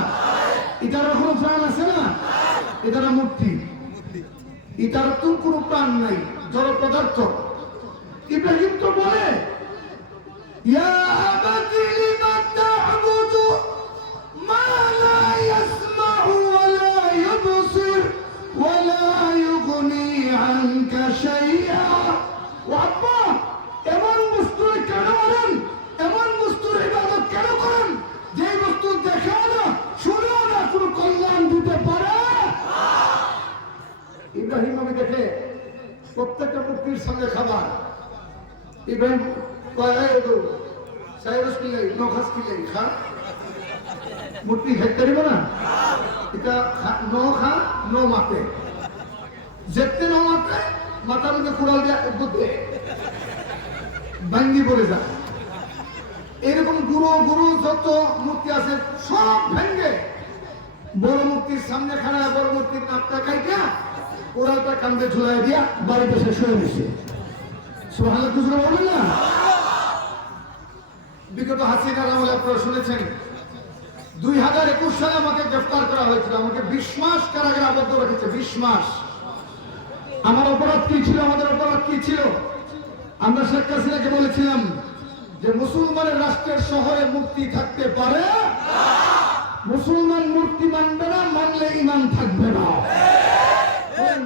এটার কোনো প্রাণ আছে না, এটার মূর্তি, এটার তো কোনো প্রাণ নাই, জড় পদার্থ। ইব্রাহিম তো বলে ইয়া আবাতি লিমা তা'বুদু মা লা ইয়াসমা'ু ওয়া লা ইউবসির ওয়া লা ইউগনি আনকা শাইআ। আব্বা, এমন বস্তুর কেন মানেন, এমন বস্তুর ইবাদত কেন করেন যে বস্তু দেখেও না শুনেও না কোনো কল্যাণ দিতে পারে? ইব্রাহিম নবী দেখে প্রত্যেকটা মূর্তির সঙ্গে খাবার। ইব্রাহিম মূর্তি খাইতে পারিব না, এটা ন খা ন মাতে যেতে ন মাতে মাথার মধ্যে কুড়াল দিয়ে বুঝতে ভাঙ্গি পড়ে যায়। এরকম গুরু গুরু যত মূর্তি আছে সব ভেঙ্গে বড় মূর্তির সামনে খানা, বড় মূর্তির নাকটা খাইটা কুড়ালটা কান্দে ঝুলাই দিয়া বাড়িতে শেষ হয়ে গেছে। সুবহানাল্লাহ খুচরো বলবেন না? বিগত হাসিনার আমলে আপনারা শুনেছেন 2021 সালে আমাকে গ্রেফতার করা হয়েছিল। আমাকে 20 মাস কারাগারে আবদ্ধ রেখেছে। 20 মাস। আমার অপরাধ কি ছিল? আমাদের অপরাধ কি ছিল? আমরা শেখ হাসিনাকে বলেছিলাম যে মুসলমানের রাষ্ট্রের শহরে মূর্তি থাকতে পারে, মুসলমান মূর্তি মানবে না, মানলে ইমান থাকবে না।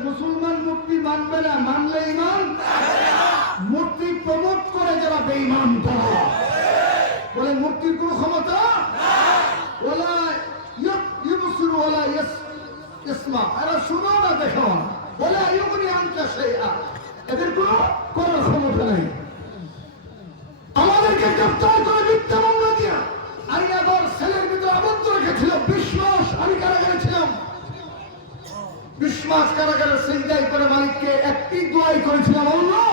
মুসলমান মূর্তি মানবে না, মানলে ইমান। মূর্তি প্রমোট করে যারা বেঈমান তারা বলে মূর্তির কোন ক্ষমতা ওলা ইউবসিরু ওয়ালা ইসমা, এরা শুনো না দেখো না, ওলা ইউগনি আনকা শাইআ, এদের কোনো ক্ষমতা নেই। আমাদেরকে গ্রেফতার করে মিথ্যা মামলা দিয়া আইনাগর সেলের ভিতরে আবদ্ধ রেখেছিল। 20 মাস আমি কারাগারে ছিলাম। 20 মাস কারাগারে সিজদায় করে মালিককে একটি দোয়াই করেছিলাম, আল্লাহ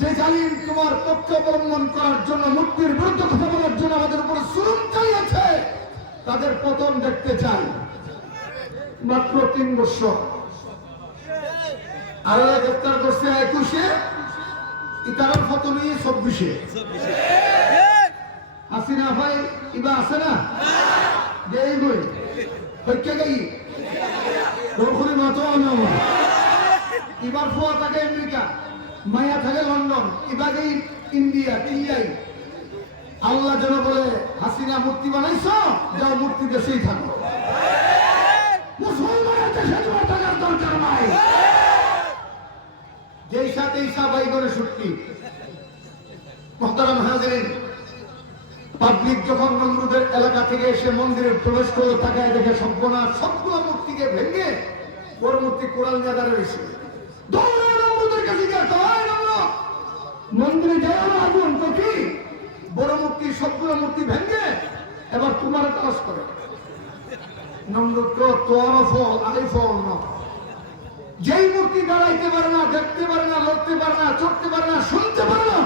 যে জালিম তোমার পক্ষ অবলম্বন করার জন্য, মূর্তির বিরুদ্ধে কথা বলার জন্য আমাদের উপর জুলুম চালিয়েছে, তাদের পতন দেখতে চাই। মাত্র 3 বছর। আর গ্রেফতার করছে 21-এ, ইতারার ফতনি 24-এ। হাসিনা ভাই ইবা আছে না যে এই বই হইকে গাই দরখুরি মাতো আনামা ইবার ফুয়া থাকে আমেরিকা, মায়া থাকে লন্ডন, ইবাগেই ইন্ডিয়া, তিল্লাই। আল্লাহ যেন বলে হাসিনা মূর্তি বানাইছ, যাও মূর্তি দেশেই থাকো। মুসলমানের দেশে তোমার থাকার দরকার নাই। যেই সাথে ঈসা ভাই করে ছুটকি। মুহতারাম হাজিরিন, পাবলিক যখন নমরুদের এলাকা থেকে এসে মন্দিরে প্রবেশ করে তাকায় দেখে সর্বনাশ, সবগুলো মূর্তিকে ভেঙে বড় মূর্তি কোরআন নিয়ে দাঁড়িয়ে রয়েছে। নমরুদের কাছে মন্দিরে যায় না, আগুন তো কি বড় মূর্তি সবগুলো মূর্তি ভেঙে এবার তোমার তালাশ করে। নমরুদ তো তোর ফল আই ফল না। যেই মূর্তি দাঁড়াইতে পারে না, দেখতে পারে না, লড়তে পারে না, চড়তে পারে না, শুনতে পারে না,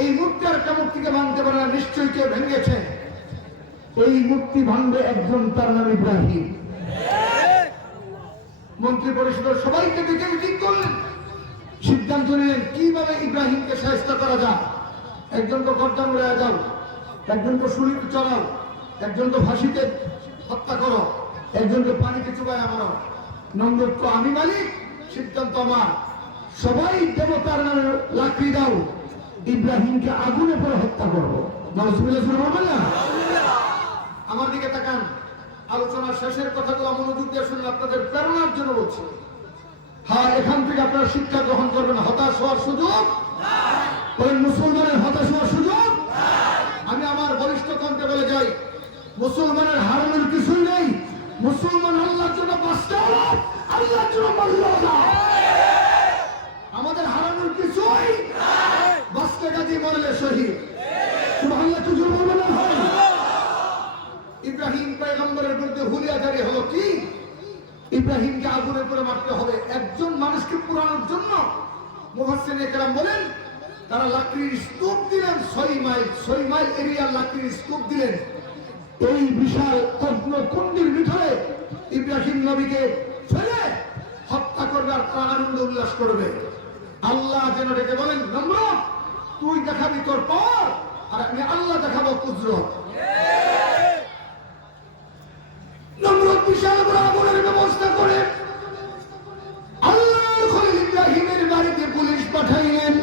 এই মূর্তি আর একটা মূর্তিকে ভাঙতে পারে না, নিশ্চয়ই কে ভেঙেছে। এই মূর্তি ভাঙবে একজন, তার নাম ইব্রাহিম। মন্ত্রী পরিষদের সবাইকে ডেকে মিটিং করলেন, সিদ্ধান্ত নিলেন কিভাবে ইব্রাহিমকে সাহায্য করা যায়। একজনকে গর্দান উড়াইয়া যাও, একজনকে শুলিতে চড়াও, একজনকে ফাঁসিতে হত্যা করো, একজনকে পানিতে চুবাইয়া মারো। নমরুদ তো আমি মালিক, সিদ্ধান্ত আমার। সবাই দেবতার নামে লাকড়ি দাও, ইব্রাহিমকে আগুনে পরে হত্যা করবো। নাউজুবিল্লাহ শুনে বলবেন না? আমার দিকে তাকান। আলোচনার শেষের কথাগুলো মনোযোগ দিয়ে শুনলে আপনাদের প্রেরণার জন্য বলছি। হ্যাঁ, এখান থেকে আপনারা শিক্ষা গ্রহণ করবেন। হতাশ হওয়ার সুযোগ বলেন, মুসলমানের হতাশ হওয়ার সুযোগ। আমি আমার বলিষ্ঠ কণ্ঠে বলে যাই, মুসলমানের হারানোর কিছুই নেই। মুসলমান আল্লাহর জন্য বাঁচতে হলো, আল্লাহর জন্য মরল না। আমাদের হারানোর কিছুই বাঁচতে গাজী, মরলে শহীদ। সুবহানাল্লাহ কিছু বলবে না ভাই। ইব্রাহিম পয়গম্বরের বিরুদ্ধে হুলিয়া জারি হলো কি? ইব্রাহিমকে আগুনে করে মারতে হবে একজন মানুষকে পুরানোর জন্য। মুফাসসিরিনে কেরাম বলেন তারা লাকড়ির স্তূপ দিলেন 6 মাইল এরিয়ার লাকড়ির স্তূপ দিলেন। এই বিশাল অগ্নকুণ্ডের ভিতরে ইব্রাহিম নবীকে ফেলে হত্যা করবে আর তারা আনন্দ উল্লাস করবে। আল্লাহ যেন ডেকে বলেন, নমরুদ তুই দেখাবি তোর পর, আর আমি আল্লাহ দেখাবো কুদরত। নমরুদ বিশাল বড় আগুনের ব্যবস্থা করে আল্লাহর খলিল ইব্রাহিমের বাড়িতে পুলিশ পাঠাইলেন।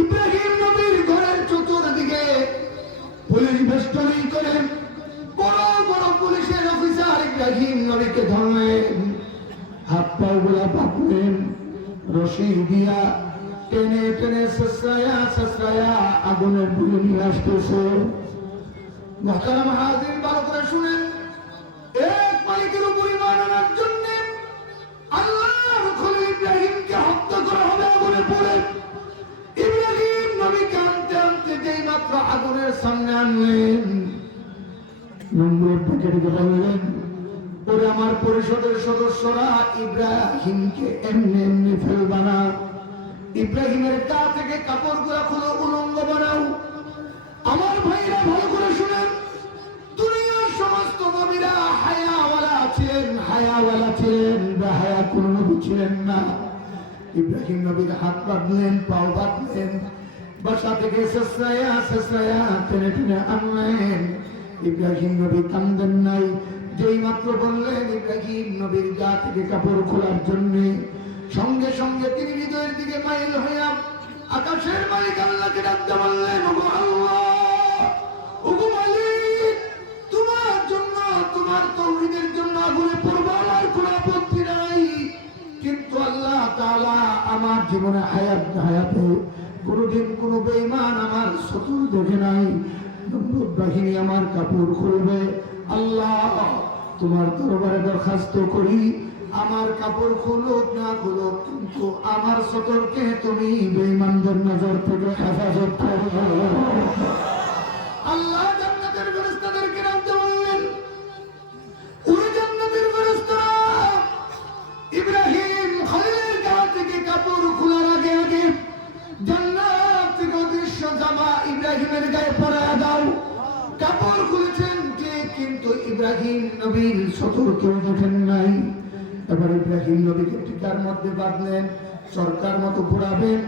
ইব্রাহিম নবীর পুলিশ বেষ্টনী করে বড় বড় পুলিশের অফিসার ইব্রাহিম নবীকে ধরলেন, হাত পা গুলা বাঁধলেন, রশি দিয়া টেনে টেনে শেষরায়া আগুনের বুড়ি নিয়ে আসতেছে। মুহতারাম হাজির, ভালো করে শুনেন, এক মালিকের উপর ঈমান আনার জন্য আল্লাহর খলিল ইব্রাহিমকে হত্যা করা হবে আগুনে পড়ে। ইব্রাহিম নবীকে আনতে আনতে যেই মাত্র আগুনের সামনে আনলেন, নমরুদ ডেকে ডেকে বললেন, ওরে আমার পরিষদের সদস্যরা, ইব্রাহিমকে এমনি এমনি ফেলবা না, ইব্রাহিমের গা থেকে কাপড়গুলা খুলে উলঙ্গ বানাও। আমার ভাইরা ভালো করে শুনেন, দুনিয়ার সমস্ত নবীরা হায়াওয়ালা ছিলেন, বেহায়া কোন নবী ছিলেন না। ইব্রাহিম নবীর হাত বাঁধলেন, পাও বাঁধলেন, বাসা থেকে শেষরায়া টেনে টেনে আনলেন। ইব্রাহিম নবী কান্দেন নাই, যেই মাত্র বললেন ইব্রাহিম নবীর গা থেকে কাপড় খোলার জন্য, সঙ্গে সঙ্গে তিনি হৃদয়ের দিকে মাইল হইয়া আকাশের মালিক আল্লাহকে ডাকতে বললেন, ওগো আল্লাহ, ওগো মালিক, তোমার জন্য, তোমার তাওহীদের জন্য আগুনে পড়বো, আমার কোনো আপত্তি নাই, কিন্তু আল্লাহ তাআলা আমার জীবনে হায়াতে কোনদিন কোনো বেঈমান আমার শত্রু দেখে নাই। নমরুদ বাহিনী আমার কাপড় খুলবে, আল্লাহ তোমার দরবারে দরখাস্ত করি, আমার কাপড় খুলুক না খুলুক, কিন্তু আমার সতর্কে তুমি বেঈমানদের নজর থেকে হেফাজত করো। আল্লাহ জান্নাতের ফেরেশতাদেরকে ডাকতে বললেন, ওই জান্নাতের ফেরেশতারা ইব্রাহিম খলিলের গা থেকে কাপড় খোলার আগে আগে জান্নাত থেকে অদৃশ্য জামা ইব্রাহিমের গায়ে পরায়া দাও। কাপড় খুলেছেন ঠিক, কিন্তু ইব্রাহিম নবীর সতর্কেও দেখেন নাই। এবার ইব্রাহিম নবীকে টিকার মধ্যে বাঁধলেন, সরকার মতো ঘোরাবেন,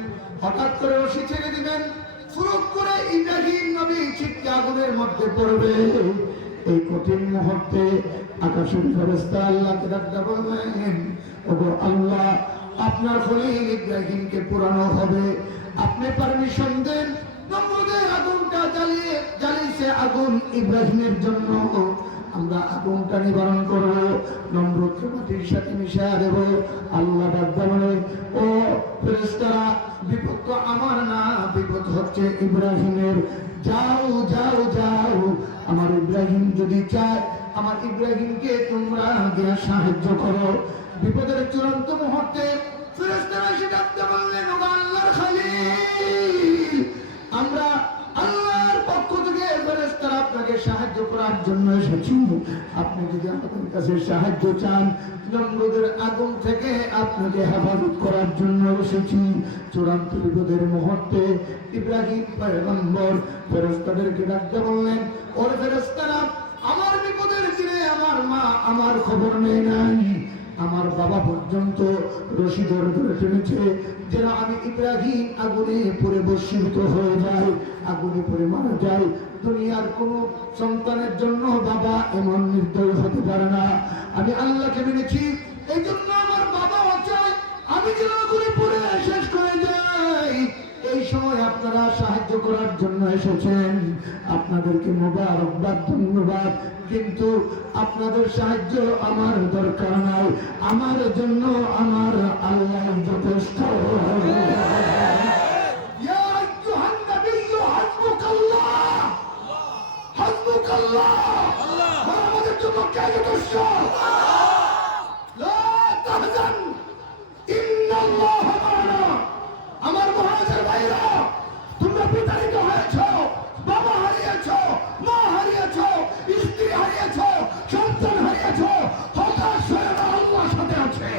হঠাৎ করে রশি ছেড়ে দিবেন, ফুরুক করে ইব্রাহিম নবী ছিটকে আগুনের মধ্যে পড়বে। এই কঠিন মুহূর্তে আকাশের ফেরেশতা আল্লাহকে ডাকতে বললেন, ওগো আল্লাহ, আপনার খলিল ইব্রাহিমকে পোড়ানো হবে, আপনি পারমিশন দেন। নমরুদের আগুনটা জ্বালিয়েছে আগুন ইব্রাহিমের জন্য, আমরা আগুনটা নিবারণ করব, নমরুদকে মাটির সাথে মিশিয়ে দেব। আল্লাহ ডাকতে বলে, ও ফেরেশতারা, বিপদ তো আমার না, বিপদ হচ্ছে ইব্রাহিমের। যাও যাও যাও, আমার ইব্রাহিম যদি চায়, আমার ইব্রাহিমকে তোমরা গিয়ে সাহায্য করো। বিপদের চূড়ান্ত মুহূর্তে ফেরেশতারা এসে ডাকতে বললেন, ও আল্লাহর খলিল, আমরা আল্লাহর পক্ষ থেকে ফেরেশতারা আপনাকে সাহায্য করার জন্য এসেছি। আপনি যদি আমাদের কাছে সাহায্য চান, নমরুদের আগুন থেকে আপনাকে হেফাজত করার জন্য এসেছি। চূড়ান্ত বিপদের মুহূর্তে ইব্রাহিম পয়গম্বর ফেরেশতাদেরকে ডাকতে বললেন, ওরে ফেরেশতারা, আমার বিপদের দিনে আমার মা আমার খবর নেই নাই, আমার বাবা পর্যন্ত রশি ধরে ধরে টেনেছে, যেন আমি ইব্রাহিম আগুনে পড়ে ভস্মীভূত হয়ে যাই, আগুনে পড়ে মারা যাই। দুনিয়ার কোন সন্তানের জন্য বাবা এমন নির্দয় হতে পারে না। আমি আল্লাহকে মেনেছি, এই জন্য আমার বাবা চায় আমি যেন আগুনে পড়ে শেষ করে যাই। এই সময় আপনারা সাহায্য করার জন্য এসেছেন, আপনাদেরকে মোবারকবাদ, ধন্যবাদ, কিন্তু আপনাদের সাহায্য আমার দরকার নাই, আমার জন্য আমার আল্লাহ যথেষ্ট। ইয়া আইয়ুহান নাবিয়্যু হাসবুকাল্লাহ, হাসবুকাল্লাহ, আমাদের জন্য কে যথেষ্ট? লা তাহজান, ইন্নাল্লাহ মা'ানা। আমার মুহাজির ভাইরা, তোমরা বিতাড়িত হয়েছো, বাবা হারিয়েছো, মা হারিয়েছো, স্ত্রী হারিয়েছো, সন্তান হারিয়েছো, হতাশ হয়ে না, আল্লাহর সাথে আছে।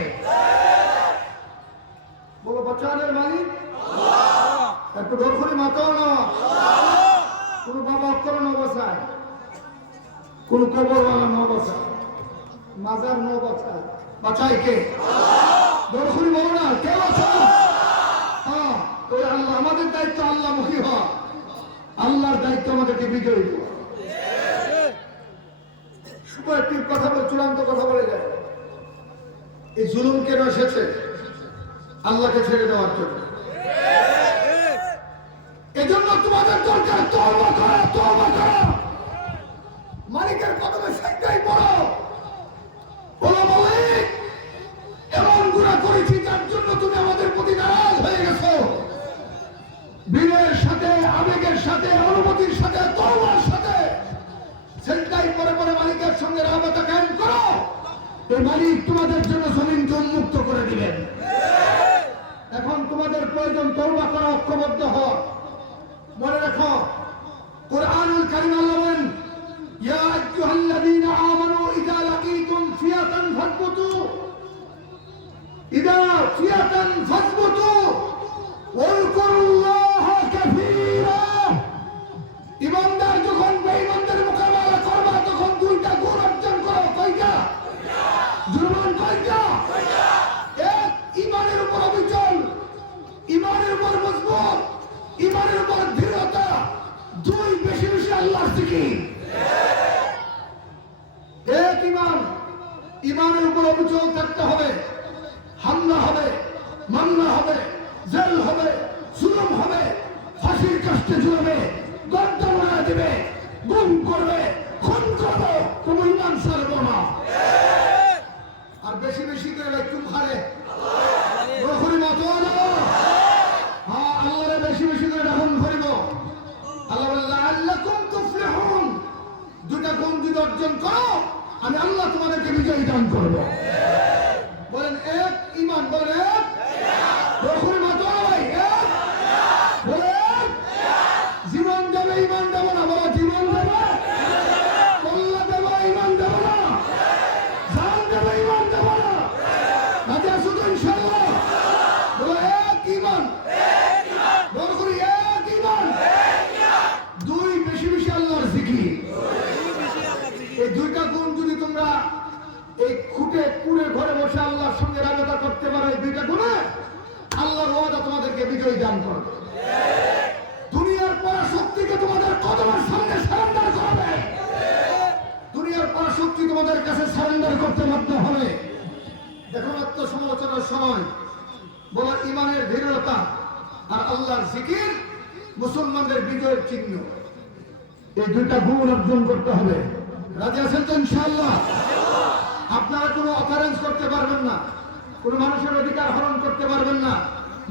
বলো, বাঁচানোর মালিক আল্লাহ। একটু ডর করে মাতাও না, কোন বাবা অক্ষর ন বাঁচায়, কোন কবরওয়ালা ন বাঁচায়, মাজার ন বাঁচায়, বাঁচায় কে? ডর করে বলো না, কে বাঁচায়? আল্লাহ। আমাদের দায়িত্ব আল্লাহমুখী হওয়া, আল্লাহর দায়িত্ব আমাদেরকে বিজয়ী হওয়া। শুধু একটি কথা বলে, চূড়ান্ত কথা বলে যায়, এই জুলুম কেন এসেছে? আল্লাহকে ছেড়ে দেওয়ার জন্য। এজন্য তোমাদের দরকার তওবা করা। তওবা করো, মালিকের কদমে সিজদায় পড়ো, বলো মালিক এমন গুনাহ করেছি যার জন্য তুমি আমাদের প্রতি নারাজ হয়ে গেছো। বিনয়ের সাথে, আবেগের সাথে, অনুমতির সাথে, তওবার সাথে সিজদায় পড়ে পড়ে মালিকের সঙ্গে রাবতা কায়েম করো। এই মালিক তোমাদের জন্য জমিনকে উন্মুক্ত করে দিবেন। এখন তোমাদের প্রয়োজন তওবা করা, ঐক্যবদ্ধ হও। মনে রাখো কুরআনুল কারীম আল্লাহ বলেন, ইয়া আইয়ুহাল্লাযীনা আমানু ইযা লাকীতুম ফিয়াতান ফাসবুতু, ইযা ফিয়াতান ফাসবুতু ওয়াযকুরুল্লাহা কাসীরা। ঈমানদার যখন বেঈমানদের মোকাবেলা করবে তখন দুইটা গুণ অর্জন করো। কয়টা? জুরমান কয়টা? এক, ঈমানের উপর অবিচল, ঈমানের উপর মজবুত, ঈমানের উপর দৃঢ়তা। দুই, বেশি বেশি আল্লাহর জিকির। এক ঈমান, ঈমানের উপর অবিচল থাকতে হবে। হামলা হবে, মামলা হবে, জেল হবে, জুলুম হবে, ফাঁসির কাস্টে ঝুলাবে, গর্দন বানিয়ে দিবে, গুম করবে, খুন করবে, তুমি ঈমান ছাড়বো না। আর বেশি বেশি করে একটু হারে রখুরি মতো হ্যাঁ, আল্লাহরে বেশি বেশি করে রাখুন করিব। আল্লাহ বলে লাআল্লাকুম তুফলিহুন, দুটা গুণ যদি অর্জন করো আমি আল্লাহ তোমাদেরকে বিজয়ী দান করব। বলেন এক ঈমান, বলেন এক রখুরি মতো ভাই, এক বলেন জীবন দেবে ঈমান দেব না, বলো জীবন দেবে, কল্লা দেব ঈমান দেব না, জান দেব ঈমান দেব না। রাজি আছো তো ইনশাআল্লাহ? বলো এক ঈমান, রখুরি এক ঈমান। দুই, বেশি বেশি আল্লাহর জিকির। এই দুইটা গুণ যদি তোমরা এই খুঁটে কুড়ে ঘরে বসে আল্লাহর সঙ্গে রাবতা করতে পারো, এই দুইটা গুণে আল্লাহর ওয়াদা তোমাদেরকে বিজয় দান করবে। দুনিয়ার পরাশক্তিকে তোমাদের কদমের সামনে সারেন্ডার করবে। দুনিয়ার পরাশক্তি তোমাদের কাছে সারেন্ডার করতে বাধ্য হবে। দেখুন আত্মসমালোচনার সময় বলো ঈমানের দৃঢ়তা আর আল্লাহর জিকির মুসলমানদের বিজয়ের চিহ্ন। এই দুইটা গুণ অর্জন করতে হবে। রাজি আছেন তো ইনশাআল্লাহ? আপনারা কোনো অফারেন্স করতে পারবেন না, কোনো মানুষের অধিকার হরণ করতে পারবেন না,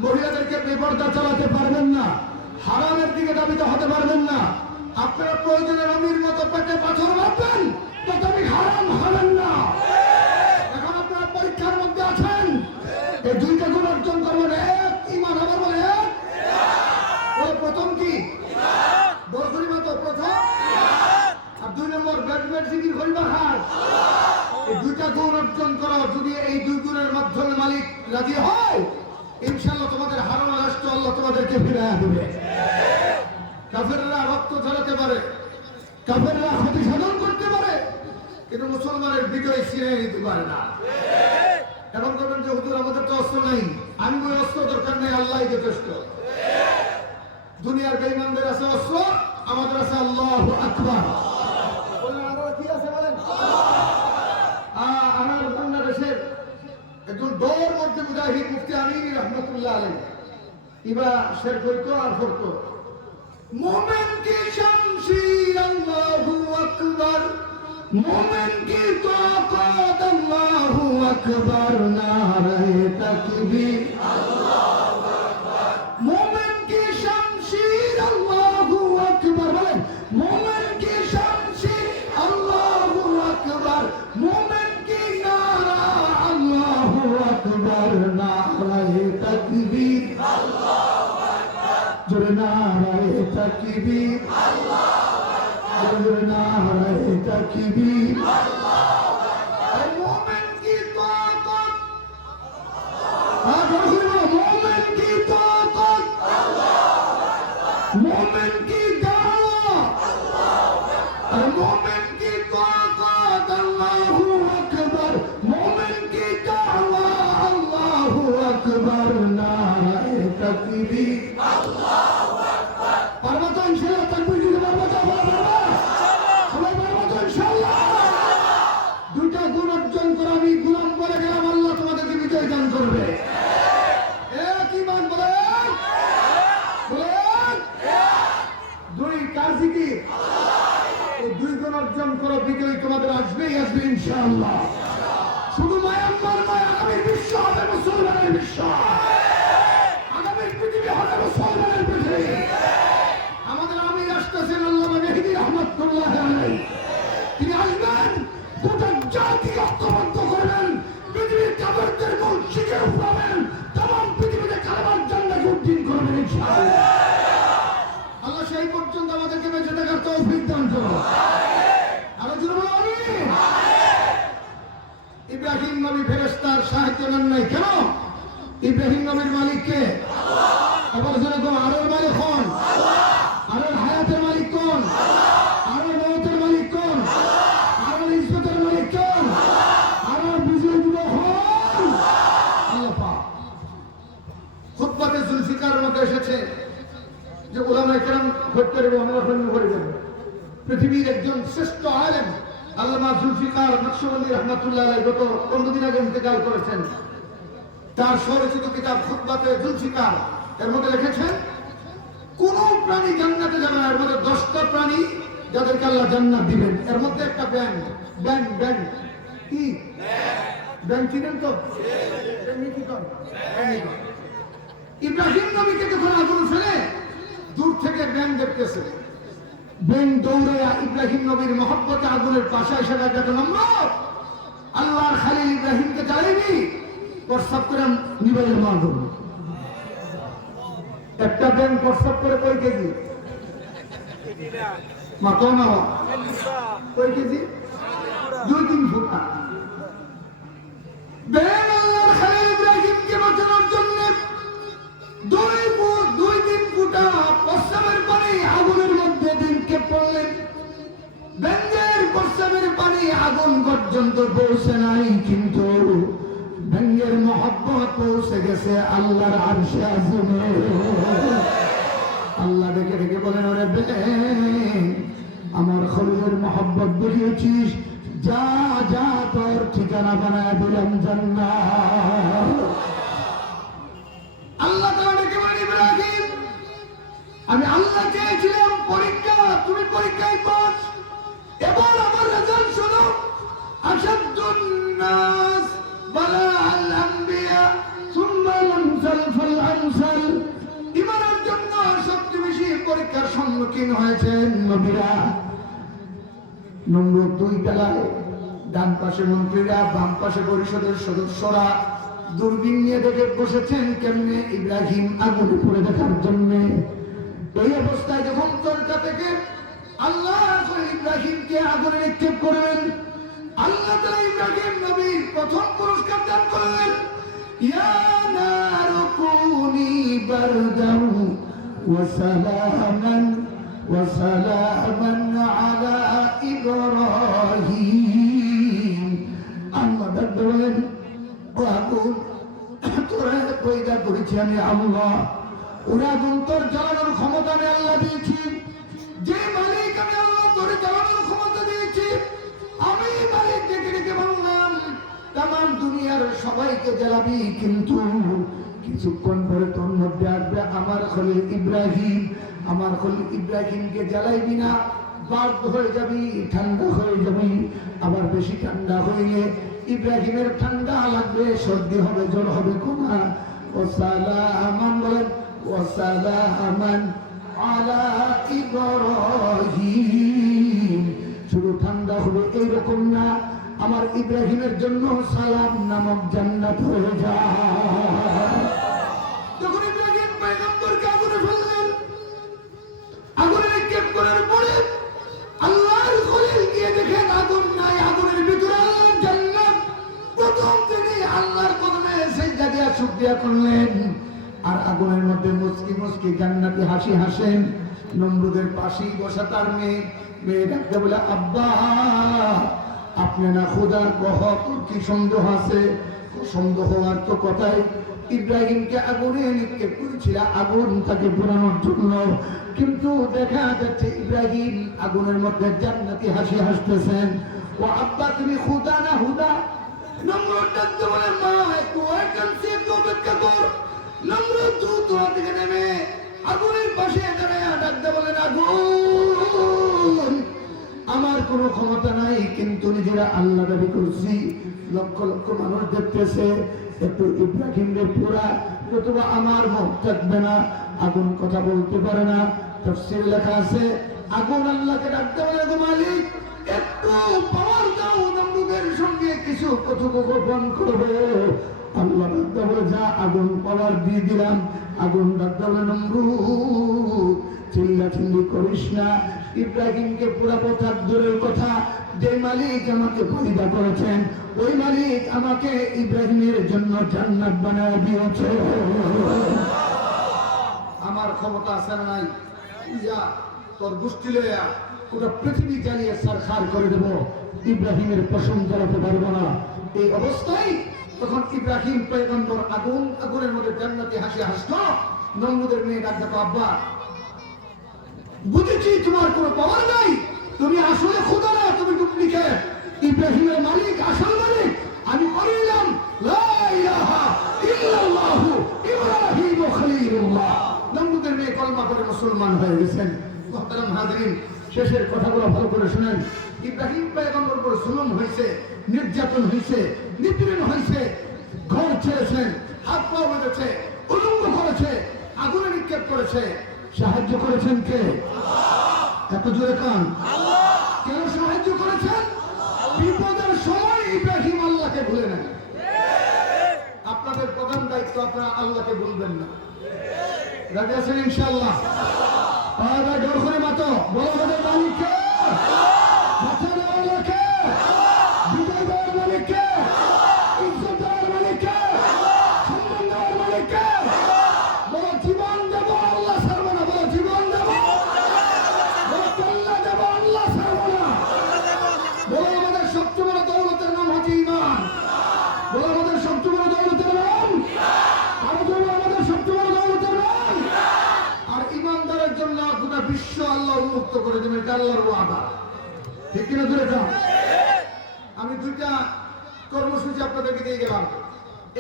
মহিলাদেরকে বেপরদা চালাতে পারবেন না, হারামের দিকে দাবিত হতে পারবেন না। আপনারা প্রয়োজনে রমির মতো পেটে পাথর মারবেন, তথাপি হারাম হবেন না। এখন আপনারা পরীক্ষার মধ্যে আছেন, এই দুইটা গুণ অর্জন করবেন। এক ঈমান, আবার বলে এক। প্রথম কি? বরফরি মতো প্রথম। আর দুই নম্বর ব্যাট জিকির হইবা হার। এই দুইটা গুণ অর্জন করো। যদি এই দুই গুণের মাধ্যমে মালিক রাজি হয়, ইনশাআল্লাহ তোমাদের হারানো রাষ্ট্র আল্লাহ তোমাদেরকে ফিরিয়ে দেবে। কাফেররা রক্ত ঝরাতে পারে, কাফেররা ক্ষতি সাধন করতে পারে, কিন্তু মুসলমানের বিজয় ছিনিয়ে নিতে পারে না। এখন বলবেন যে হুজুর আমাদের তো অস্ত্র নেই। আমি ওই অস্ত্র দরকার নেই, আল্লাহই যথেষ্ট। দুনিয়ার বেঈমানদের আছে অস্ত্র, আমাদের আছে আল্লাহু আকবার। বলেন আরো কি আছে বলেন? আমার বাংলাদেশের একজন দৌড় মধ্যে মুজাহিদ মুফতি আমিন রহমতুল্লাহ আলাইহি ইবা শের করতো আর করতো, মোমেন কি শমশীর আল্লাহু আকবার, মোমেন কি তাকাত আল্লাহু আকবার, নারায়ে তাকবীর আল্লাহু আকবার। মোমেন কি শমশীর আল্লাহু আকবার, বলেন মোমেন কি শমশীর আল্লাহু আকবার, মোমেন কি নারা আল্লাহু আকবার, নারায়ে তাকবীর আল্লাহু আকবার। জোরে নারায়ে তাকবীর আল্লাহু আকবার, জোরে নারায়ে তাকবীর আল্লাহু আকবার। মোমেন কি তাকাত, মোমেন কি তাকাত আল্লাহু আকবার, মোমেন কি দাওয়া আল্লাহু আকবার, মোমেন কি তাকাত আল্লাহু আকবার, মোমেন কি দাওয়া আল্লাহু আকবার, নারায়ে তাকবীর আল্লাহু আকবার। পারবো তো ইনশাআল্লাহ? তাকবীর দিতে পারবো তো? সবাই পারবো তো ইনশাআল্লাহ? দুইটা গুণ অর্জন করে আমি গুলাম বলে গেলাম, আল্লাহ তোমাদেরকে বিজয় দান করবে। এক ঈমান, বলেন বলেন। দুই, কার জিকির? অর্জন করো, বিজয় তোমাদের আসবেই আসবে ইনশাআল্লাহ। শুধু মায়ানমার নয়, আগামী বিশ্ব হবে মুসলমানের বিশ্ব, আগামী পৃথিবী হবে মুসলমানের পৃথিবী। আমাদের আমির আসতেছেন আল্লামা মেহেদী রহমাতুল্লাহ আলাইহি। তিনি আসবেন, গোটা জাতিকে ঐক্যবদ্ধ করবেন, পৃথিবীর কাফেরদের মূল শিখে উঠাবেন, তমাম পৃথিবীতে কালেমার ঝান্ডাকে উড্ডীন করবেন ইনশাআল্লাহ। আল্লাহ সেই পর্যন্ত আমাদেরকে বেঁচে থাকার তৌফিক দান করুন। আরো জোরে বলো আমিন। ইব্রাহিম নবী ফেরেশতার সাহায্য নেন নাই কেন? ইব্রাহিম নবীর মালিক কে? আবার জোরে বলো, আরোর মালিক কোন? আরোর হায়াতের মালিক কোন? আরোর মওতের মালিক কোন? আরোর ইজ্জতের মালিক কোন? আরোর বিজয় দিব কোন? আল্লাহ পাক। খুতবাতে জুলফিকার মধ্যে এসেছে যে উলামায়ে কেরাম হত্যা করে আমরা করে দেব। পৃথিবীর একজন শ্রেষ্ঠ আলেম আল্লামা জুলফিকার নকশবন্দি রহমাতুল্লাহ আলাইহি গত 15 দিন আগে ইন্তেকাল করেছেন। তার স্বরচিত কিতাব খুতবাতে জুলফিকার এর মধ্যে লিখেছেন, কোন প্রাণী জান্নাতে যাবে না, এর মধ্যে 10টা প্রাণী যাদেরকে আল্লাহ জান্নাত দিবেন। এর মধ্যে একটা ব্যাং। ব্যাং ব্যাং কি? ব্যাং চিনেন তো? ইব্রাহিম নবীকে যখন আগুন ফেলে দূর থেকে ব্যাং দেখতেছে, ব্যাং দৌড়াইয়া ইব্রাহিম নবীর মহব্বতে আগুনের পাশে এসে দেখে, নমরুদ আল্লাহর খালিল ইব্রাহিমকে জ্বালাইবি, প্রস্তাব করে নিবাইয়ের মাগুন। একটা ব্যাং প্রস্তাব করে কয় কেজি? মা কম না কয় কেজি? 2-3 ফুটা। ব্যাং আল্লাহর খালিল ইব্রাহিমকে বাঁচানোর জন্য 2-3 ফুটা প্রস্তাবের পানি আগুনের মধ্যে দিনকে পড়লেন। ব্যাঙের প্রস্তাবের পানি আগুন পর্যন্ত পৌঁছে নাই, কিন্তু ব্যাঙের মহব্বত পৌঁছে গেছে আল্লাহর আরশে আযমে। আল্লাহ ডেকে ডেকে বলেন, ওরে ব্যাঙ, আমার খলিলের মহব্বত দেখিয়েছিস, যা যা তোর ঠিকানা বানায় দিলাম জান্নাত। আল্লাহ তাআলা ডেকে বলেন, ইব্রাহিম আমি আল্লাহ চেয়েছিলাম পরীক্ষা, তুমি পরীক্ষায় পাস। এবার আমার রেজাল্ট শোনো, আশাদ্দুন নাস বালাআল আম্বিয়া সুম্মা আমসাল ফাল আমসাল। ঈমানের জন্য সবচেয়ে বেশি পরীক্ষার সম্মুখীন হয়েছেন নবীরা। নম্বর 2 তলায় ডান পাশে মন্ত্রীরা, বাম পাশে পরিষদের সদস্যরা দূরবীন নিয়ে দেখে বসেছেন কেমনে ইব্রাহিম আগুনে পড়ে দেখার জন্য। এই অবস্থায় যখন তরকা থেকে আল্লাহ ইব্রাহিমকে আগুনে নিক্ষেপ করবেন, আল্লাহ তাআলা ইব্রাহিম নবীর প্রথম পুরস্কার দান করলেন, ইয়া নারু কুনি বারদান ওয়া সালামান আলা ইব্রাহিম। আল্লাহ বলেন, ও আগুন, তোরা পয়দা করেছি আমি আল্লাহ, ওরা আগুন তোর জ্বালানোর ক্ষমতা আমি আল্লাহ দিয়েছি। যে মালিক আমি আল্লাহ তোর জ্বালানোর ক্ষমতা দিয়েছি, আমি মালিক ডেকে ডেকে বললাম তামাম দুনিয়ার সবাইকে জ্বালাবি, কিন্তু কিছুক্ষণ পরে তোর মধ্যে আসবে আমার খলিল ইব্রাহিম। আমার খলিল ইব্রাহিমকে জ্বালাইবি না, বাধ্য হয়ে যাবি, ঠান্ডা হয়ে যাবি। আবার বেশি ঠান্ডা হইলে ইব্রাহিমের ঠান্ডা লাগবে, সর্দি হবে, জ্বর হবে, কোমা। ও সালামান বলেন, ও সালামান আলা ইব্রাহিম। শুধু ঠান্ডা হবে এইরকম না, আমার ইব্রাহিমের জন্য সালাম নামক জান্নাত হয়ে যায়। যখন ইব্রাহিম পয়গম্বরকে আগুনে ফেললেন, আগুনে নিক্ষেপ করার পরে আল্লাহর খলিল গিয়ে দেখেন আগুন নাই, আগুনের ভিতরে আল্লাহর জান্নাত। প্রথম তিনি আল্লাহর কদমে সিজদা দিয়া শুকরিয়া করলেন, আর আগুনের মধ্যে মুস্কি মুস্কি জান্নাতি হাসি হাসেন। নমরুদের পাশেই বসা তার মেয়ে ডাকতে বলে, আব্বা আপনি না খোদা, কহ তোর কি সন্দেহ আছে? সন্দেহ হওয়ার তো কথাই, ইব্রাহিমকে আগুনে নিক্ষেপ করেছিল আগুন তাকে পোড়ানোর জন্য, কিন্তু দেখা যাচ্ছে ইব্রাহিম আগুনের মধ্যে জান্নাতি হাসি হাসতেছেন। ও আব্বা তুমি খোদা না হুদা? নমরুদ ডাকতে বলে, মা একটু অপেক্ষা কর। নমরুদ দ্রুত থেকে নেমে আগুনের পাশে দাঁড়ায় ডাকতে বলেন, আগুন আমার কোনো ক্ষমতা নাই, কিন্তু নিজেরা আল্লাহ দাবি করছি। লক্ষ লক্ষ মানুষ দেখতেছে, একটু ইব্রাহিমের পুরা অথবা আমার মুখ থাকবে না, আগুন কথা বলতে পারে না। তাফসীরে লেখা আছে, আগুন আল্লাহকে ডাকতে বলে, গো মালিক একটু পাওয়ার দাও, নমরুদের সঙ্গে কিছু কথোপকথন করবে। আল্লাহ ডাকতে বলে, যা আগুন পাওয়ার দিয়ে দিলাম। আগুন ডাকতে বলে, নমরুদ চিল্লা চিল্লি করিস না, ইব্রাহিমকে পুরা পথ দূরের কথা, যে মালিক আমাকে পয়দা করেছেন ওই মালিক আমাকে ইব্রাহিমের জন্য জান্নাত বানায় দিয়েছে। আমার ক্ষমতা আছে না নাই? ইয়া তোর গোষ্ঠী লইয়া পুরো পৃথিবী জ্বালিয়ে সারখার করে দেব, ইব্রাহিমের পশম জ্বালাতে পারবো না। এই অবস্থায় তখন ইব্রাহিম পয়গম্বর আগুনের মধ্যে জান্নাতি হাসি হাসলো। নমরুদের মেয়ে ডাক দেখো, আব্বা বুঝেছি তোমার কোনো পাওয়ার নাই, তুমি আসলে খোদা না, তুমি ডুপ্লিকেট। ইব্রাহিমের মালিক আসল মালিক আমি বললাম, লা ইলাহা ইল্লাল্লাহু ইব্রাহিম খলিলুল্লাহ। নমরুদের মেয়ে কলমা করে মুসলমান হয়ে গেছেন। মুহতারাম হাজরিন, শেষের কথাগুলো ভালো করে শুনেন। ইব্রাহিম পয়গম্বর উপর জুলুম হয়েছে, নির্যাতন হয়েছে, নিপীড়ন হয়েছে, ঘর ছেড়েছেন, হাত পা বেঁধেছে, উলঙ্গ করেছে, আগুনে নিক্ষেপ করেছে। সাহায্য করেছেন কে? এত জোরে কান। কেন সাহায্য করেছেন? বিপদের সময় ইব্রাহিম আল্লাহকে ভুলে নেন। আপনাদের প্রধান দায়িত্ব, আপনারা আল্লাহকে ভুলবেন না। রাজি আছেন ইনশাআল্লাহ? ডর করে মাতো বলো, আমাদের মালিককে বাঁচা দেওয়ার মালিককে, বিজয় দেওয়ার মালিককে, ইজ্জত দেওয়ার মালিককে, সম্মান দেওয়ার মালিককে। বলো জীবন দেব, আল্লাহ ছাড়বো না। বলো জীবন দেব, বলো কল্লা দেব, আল্লাহ ছাড়বো না। বলো আমাদের সবচেয়ে বড় দৌলতের নাম হচ্ছে ঈমান। বলো আমাদের সবচেয়ে বড় দৌলতের নাম, আরো বলো আমাদের সবচেয়ে বড় দৌলতের নাম। আর ঈমানদারের জন্য গোটা বিশ্ব আল্লাহ উন্মুক্ত করে দেবে, এটা আল্লাহর ওয়াদা। ঠিক কিনা ধরে যাও? আমি দুইটা কর্মসূচি আপনাদেরকে দিয়ে গেলাম।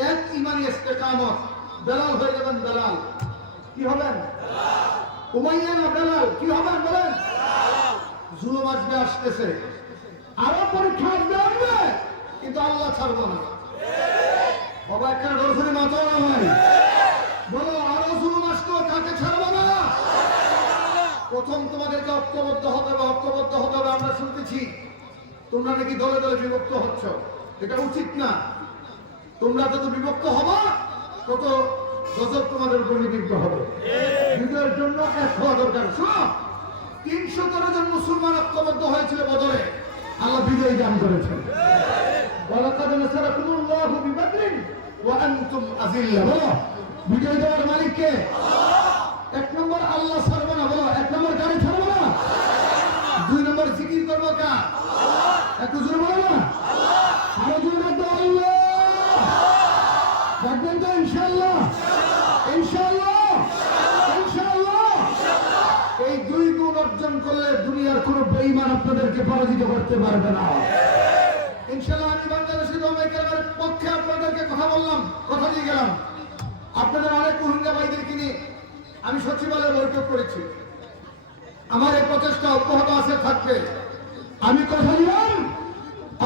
এক, ইমানি ইস্তেকামত, বেলাল হয়ে যাবেন। বেলাল কি হবেন? উমাইয়া না বেলাল কি হবেন বলেন? জুলুম আসবে, আসতেছে, আরো পরীক্ষা আসবে, কিন্তু আল্লাহ ছাড়বো না। বাবা একটা গর্ভনী মাথা না ভাই, বলো আরো জুলুম আসতো, কাকে ছাড়বো না? প্রথম তোমাদেরকে ঐক্যবদ্ধ হতে হবে, ঐক্যবদ্ধ হতে হবে। আমরা শুনতেছি তোমরা নাকি দলে দলে বিভক্ত হচ্ছ, এটা উচিত না। তোমরা যত বিভক্ত হবা তত গজব তোমাদের উপর নিবিদ্ধ হবে। বিজয়ের জন্য এক হওয়া দরকার। শোনো, 313 জন মুসলমান ঐক্যবদ্ধ হয়েছিল বদরে, আল্লাহ বিজয় দান করেছেন। ওয়ালাকাদ নাসারাকুমুল্লাহু বিবাদরিন ওয়া আনতুম আযিল্লা। বলো বিজয় দেওয়ার মালিক কে? এক নম্বর আল্লাহ ছাড়বো না। বলো এক নম্বর গাড়ি ছাড়বো না। দুই নম্বর জিকির করবো কা? একটু জোরে বলো না। আরো জোরে রাখবো আল্লাহ। রাখবেন তো ইনশাআল্লাহ? ইনশাআল্লাহ, ইনশাআল্লাহ। এই দুই গুণ অর্জন করলে দুনিয়ার কোন বেঈমান আপনাদেরকে পরাজিত করতে পারবে না ইনশাআল্লাহ। আমি বাংলাদেশের ওলামায়ে পক্ষে আপনাদেরকে কথা বললাম, কথা দিয়ে গেলাম। আপনাদের অনেক রোহিঙ্গা ভাইদেরকে নিয়ে আমি সচিবালয়ে বৈঠক করেছি। আমার এই প্রচেষ্টা অব্যাহত আছে, থাকবে। আমি কথা দিলাম,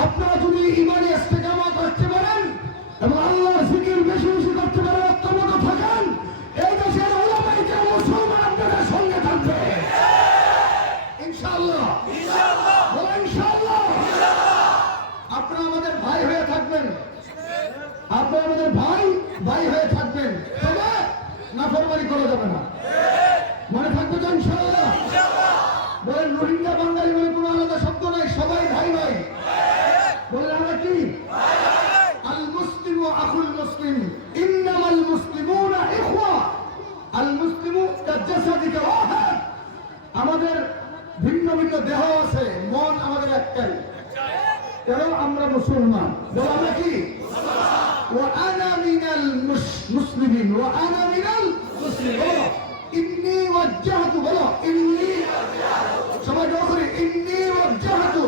আপনারা যদি ইমানি ইস্তেকামত করতে পারেন এবং আল্লাহর জিকির বেশি বেশি করতে পারেন, ঐক্যবদ্ধ থাকেন, এই দেশের ওলামায়ে কেরাম মুসলমান আপনাদের সঙ্গে থাকবে ইনশাআল্লাহ। ইনশাআল্লাহ, বলো ইনশাআল্লাহ। আপনারা আমাদের ভাই হয়ে থাকবেন, আপনারা আমাদের ভাই হয়ে থাকবেন, তবে নাফরমানি করা যাবে না। মনে থাকবে তো ইনশাআল্লাহ? বলেন রোহিঙ্গা বাঙালি বলে কোনো আলাদা শব্দ নাই, সবাই ভাই ভাই। বলেন আমরা কি? আল মুসলিমু আখুল মুসলিম, ইন্নামাল মুসলিমুনা ইখওয়া, আল মুসলিমু কাজাসাদিকা ওয়াহিদ। আমাদের ভিন্ন ভিন্ন দেহ আছে, মন আমাদের একটাই, কেন আমরা মুসলমান। বলো আমরা কি? ওয়া আনা মিনাল মুসলিমিন, ওয়া আনা মিনাল মুসলিমিন। বলো ইন্নী ওয়াজ্জাহতু, বলো ইন্নী, সবাই দোয়া করি, ইন্নী ওয়াজ্জাহতু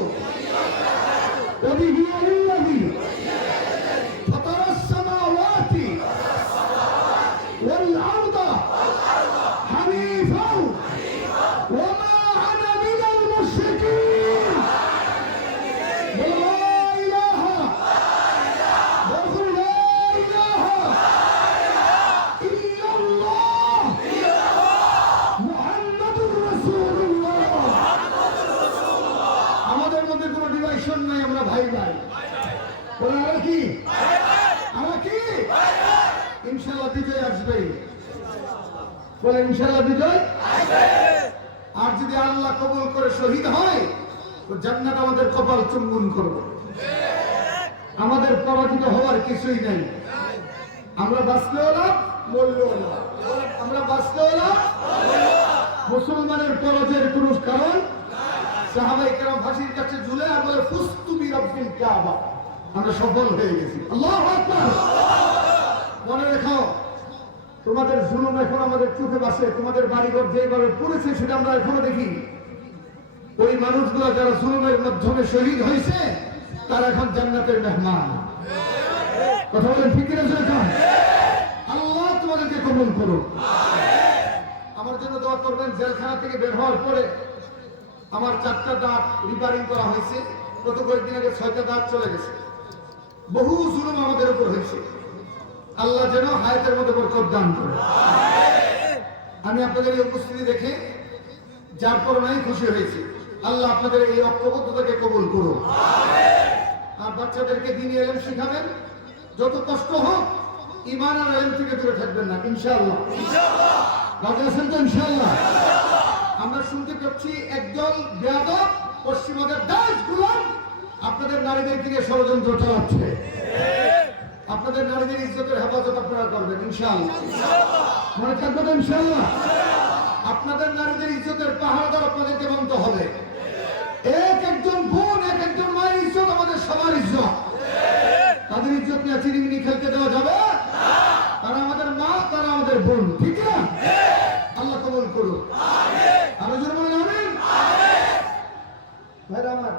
ওয়াজহি লিল্লাহি ফাতারাস সামাওয়াতি ওয়াল আরদা হানিফান ওয়া মা আনা মিনাল মুশরিকিন। বলে ইনশাআল্লাহ বিজয় আসবে। আর যদি আল্লাহ কবুল করে শহীদ হয় তো জান্নাত আমাদের কপাল চুম্বন করবে। আমাদের পরাজিত হওয়ার কিছুই নাই। আমরা বাঁচলেও না, মরলেও না। আমরা বাঁচলেও না, মুসলমানের পরাজয়ের কোনো কারণ। সাহাবায়ে কেরাম ফাঁসির কাছে ঝুলে আর বলে ফুস্তু বিরাব্বিল কাবা, আমরা সফল হয়ে গেছি। আল্লাহু আকবার। মনে রেখো, তোমাদের জুলুম এখন আমাদের চোখে ভাসে। তোমাদের বাড়িঘর যেভাবে পড়েছে সেটা আমরা এখনো দেখি। ওই মানুষগুলো যারা জুলুমের মাধ্যমে শহীদ হয়েছে তারা এখন জান্নাতের মেহমান। কথা বলেন ঠিক কিনা? আল্লাহ তোমাদেরকে কবুল করুন। আমার জন্য দোয়া করবেন। জেলখানা থেকে বের হওয়ার পরে আমার 4টা দাঁত রিপেয়ারিং করা হয়েছে। গত কয়েকদিন আগে 6টা দাঁত চলে গেছে। বহু জুলুম আমাদের উপর হয়েছে। আল্লাহ যেন হায়াতের মধ্যে বরকত দান করে। আমি আপনাদের এই উপস্থিতি দেখে যার পরনাই খুশি হয়েছি। আল্লাহ আপনাদের এই ঐক্যবদ্ধতাকে কবুল করুন। আর বাচ্চাদেরকে দ্বীনি ইলম শিখাবেন। যত কষ্ট হোক ঈমান আর ইলম থেকে দূরে থাকবেন না, ইনশাআল্লাহ। রাজি আছেন তো? ইনশাআল্লাহ। আমরা শুনতে পাচ্ছি একদল বেয়াদব পশ্চিমাদের দাস গোলাম আপনাদের নারীদের দিকে ষড়যন্ত্র চালাচ্ছে। আপনাদের নারীদের ইজ্জতের হেফাজত আপনারা করবেন ইনশাআল্লাহ। মনে থাকবে তো? ইনশাআল্লাহ। আপনাদের নারীদের ইজ্জতের পাহাড়দার আপনাদেরকে মানতে হবে। এক একজন বোন, এক একজন মায়ের ইজ্জত আমাদের সবার ইজ্জত। তাদের ইজ্জত নিয়ে চিনিমিনি খেলতে দেওয়া যাবে না। তারা আমাদের মা, তারা আমাদের বোন, ঠিক না? আল্লাহ কবুল করুন। আরো জোরে বলেন আমিন। ভাইরা আমার,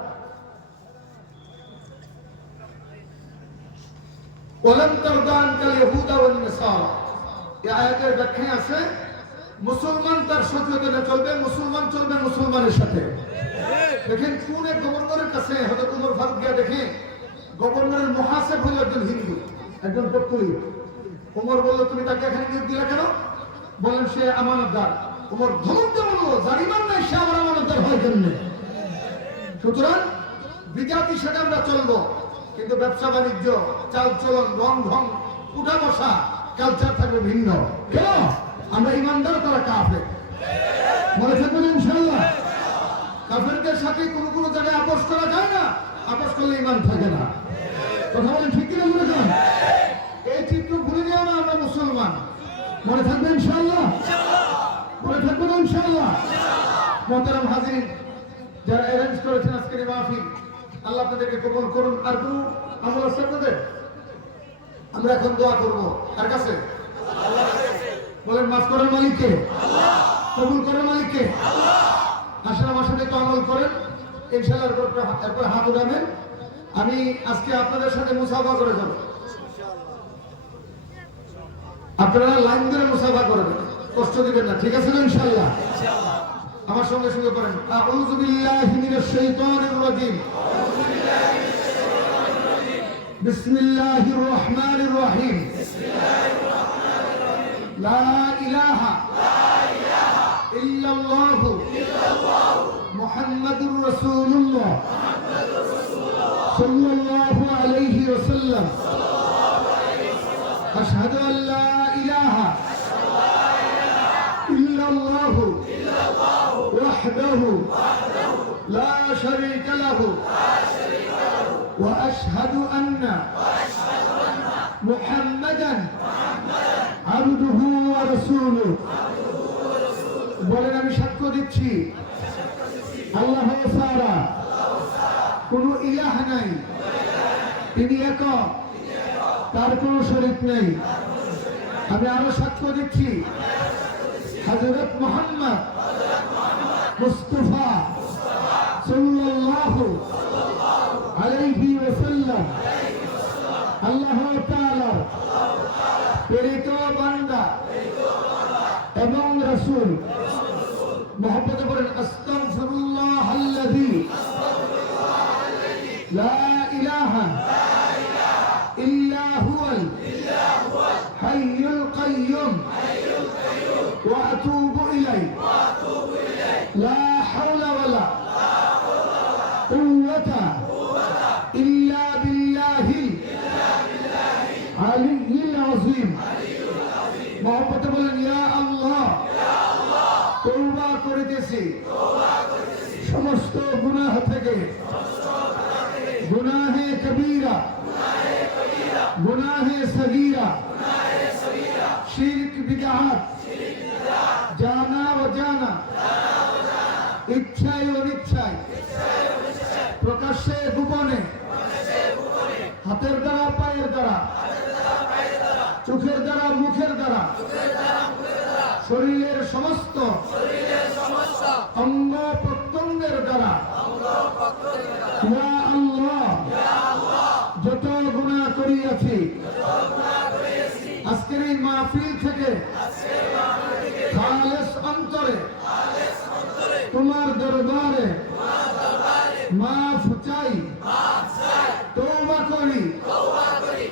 ওয়ালান তারদান কাল ইহুদা ওয়ান নাসারা, এই আয়াতের ব্যাখ্যায় আছে মুসলমান তার সচেতনে চলবে, মুসলমান চলবে মুসলমানের সাথে। দেখেন কোন এক গভর্নরের কাছে হযরত ওমর ফারুক গিয়া দেখে গভর্নরের মুহাসিব হলো একজন হিন্দু, একজন পট্টুলি। ওমর বলল তুমি তাকে এখানে নিয়োগ দিলে কেন? বলেন সে আমানতদার। ওমর ধমক দিয়ে বলল যার ঈমান নাই সে আমার আমানতদার হয় কেমনে? সুতরাং বিজাতি সেটা আমরা চলবো, কিন্তু ব্যবসা বাণিজ্য, চাল চলন, রং ঢং, উঠা বসা, কালচার থাকবে ভিন্ন। কেন? আমরা ইমানদার, তারা কাফের। মনে থাকবেন ইনশাআল্লাহ। কাফেরদের সাথে কোনো জায়গায় আপোষ করা যায় না। আপোষ করলে ইমান থাকে না। কথা বলেন ঠিক কিনা? বলেছেন এই চিত্র ভুলে যাও না, আমরা মুসলমান। মনে থাকবে ইনশাআল্লাহ। মনে থাকবে ইনশাআল্লাহ। মোহতারাম হাজির, যারা অ্যারেঞ্জ করেছেন আজকের এই মাহফিল, আল্লাহ আপনাদেরকে কবুল করুন। আর কোন আমল আছে আপনাদের? আমরা এখন দোয়া করবো কার কাছে? বলেন মাফ করার মালিককে, কবুল করার মালিককে। আসলে আমার সাথে একটু আমল করেন ইনশাআল্লাহ। এরপর হাত উঠাবেন। আমি আজকে আপনাদের সাথে মুসাফা করে যাব। আপনারা লাইন ধরে মুসাফা করবেন, কষ্ট দিবেন না, ঠিক আছে না? ইনশাআল্লাহ। আমার সঙ্গে সঙ্গে পড়েন আউযু বিল্লাহি মিনাশ শাইতানির রাজীম, বিসমিল্লাহির রহমানির রহিম, লা ইলাহা ইল্লাল্লাহু মুহাম্মাদুর রাসূলুল্লাহ সাল্লাল্লাহু আলাইহি ওয়াসাল্লাম, আশহাদু আল লা ইলাহা ইল্লাল্লাহু ওয়াহদাহু লা শারীকা লাহু ওয়া আশহাদু আন্না মুহাম্মাদান আবদুহু ওয়া রাসূলুহু। বলেন আমি সাক্ষ্য দিচ্ছি আল্লাহ ছাড়া কোনো ইলাহ নাই, তিনি একক, তার কোনো শরীক নেই। আমি আরো সাক্ষ্য দিচ্ছি হযরত মুহাম্মদ মুস্তাফা সাল্লাল্লাহু আলাইহি ওয়াসাল্লাম আল্লাহ তাআলার প্রেরিত বান্দা এবং রাসূল। মুহাম্মদ বলেন আস্তাগফিরুল্লাহ আল্লাযী লা ইলাহা ইল্লা হুয়াল হাইয়ুল কাইয়্যুম ওয়া আতুবু ইলাইহি লা হাওলা ওয়ালা কুওয়াতা ইল্লা বিল্লাহিল আলিয়্যিল আযীম। মুহাম্মদ বলেন ইয়া আল্লাহ সমস্ত গুনাহ থেকে, গুনাহে কবীরা, গুনাহে সগীরা, শিরক বিদআত, জানা ও জানা, ইচ্ছায় অনিচ্ছায়, প্রকাশ্যে গোপনে, হাতের দ্বারা পায়ের দ্বারা, চোখের দ্বারা মুখের দ্বারা, শরীরের সমস্ত অঙ্গ প্রত্যঙ্গের দ্বারা ইয়া আল্লাহ যত গুনাহ করিয়াছি আজকের এই মাহফিল থেকে খালেস অন্তরে তোমার দরবারে মাফ চাই, তওবা করি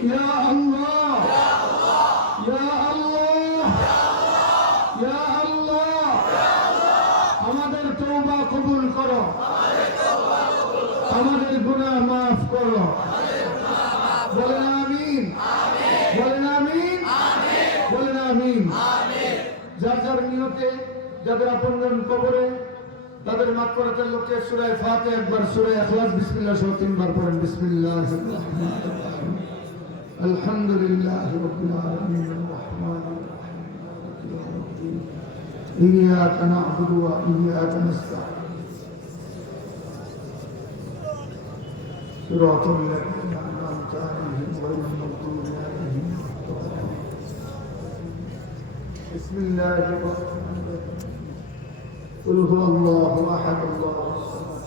ইয়া আল্লাহ, ইয়া আল্লাহ, ইয়া আল্লাহ। আমাদের তওবা কবুল করো, আমাদের গুনাহ মাফ করো। বলেন আমিন, বলেন আমিন, বলেন আমিন। যার যার নিয়তে, যাদের আপনজন কবরে, তাদের মাগফিরাতের লক্ষ্যে সূরা ফাতিহা একবার, সূরা ইখলাস বিসমিল্লাহ সহ তিনবার পড়েন। বিসমিল্লাহির রহমানির রহিম। আলহামদুলিল্লাহি রাব্বিল আলামিন আর-রাহমানির রাহিম মালিকি ইয়াউমিদ্দিন ইয়্যাকা না'বুদু ওয়া ইয়্যাকা নাস্তাঈন সিরাতাল লাযীনা আন'আমতা আলাইহিম গায়রিল মাগদূবি আলাইহিম ওয়ালাদ-দাল্লিন। বিসমিল্লাহির রহমানির রহিম। قل هو الله احد الله الصمد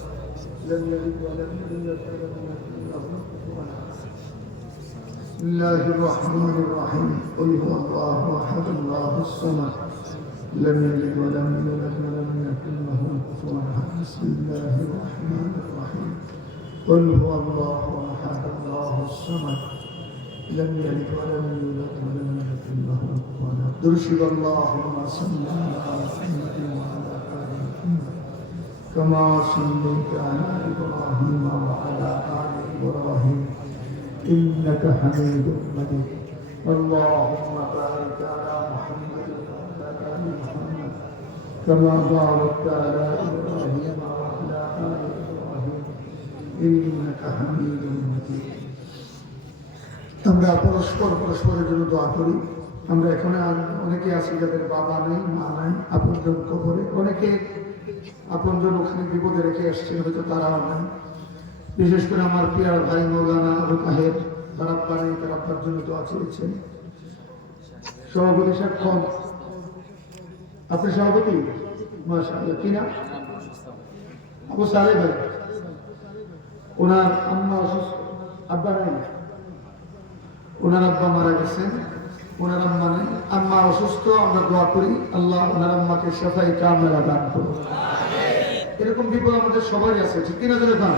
لم يلد ولم يولد ولم يكن له كفوا احد. بسم الله الرحمن الرحيم. قل هو الله احد الله الصمد لم يلد ولم يولد ولم يكن له كفوا احد. بسم الله الرحمن الرحيم. قل هو الله احد الله الصمد لم يلد ولم يولد ولم يكن له كفوا احد. درشد اللهم صل على محمد وعلى كما صليت على إبراهيم وعلى آل إبراهيم إنك حميد مجيد. اللهم بارك على محمد وعلى آل محمد كما باركت على إبراهيم وعلى آل إبراهيم إنك حميد مجيد. আমরা পরস্পরের জন্য দোয়া করি। আমরা এখানে অনেকে আছি যাদের বাবা নেই, মা নাই, আপনজন কবরে, অনেকে আপনজন ওখানে বিপদে রেখে আসছেন, হয়তো তারাও নাই। বিশেষ করে আমার প্রিয় ভাই মৌলানা আবু তাহের, তার আব্বা নেই, তার আব্বার জন্য দোয়া চেয়েছেন। সভাপতি সাহেব কম, আপনি সভাপতি? মাশাআল্লাহ। কি না? আবু সালে ভাই, ওনার আম্মা অসুস্থ, আব্বা নেই, ওনার আব্বা মারা গেছেন, ওনার আম্মা নেই, আম্মা অসুস্থ। আমরা দোয়া করি আল্লাহ ওনার আম্মাকে শাফাই কামেলা দান করুন। এরকম বিপদ আমাদের সবাই আছে, ঠিক কিনা? ধরে দান,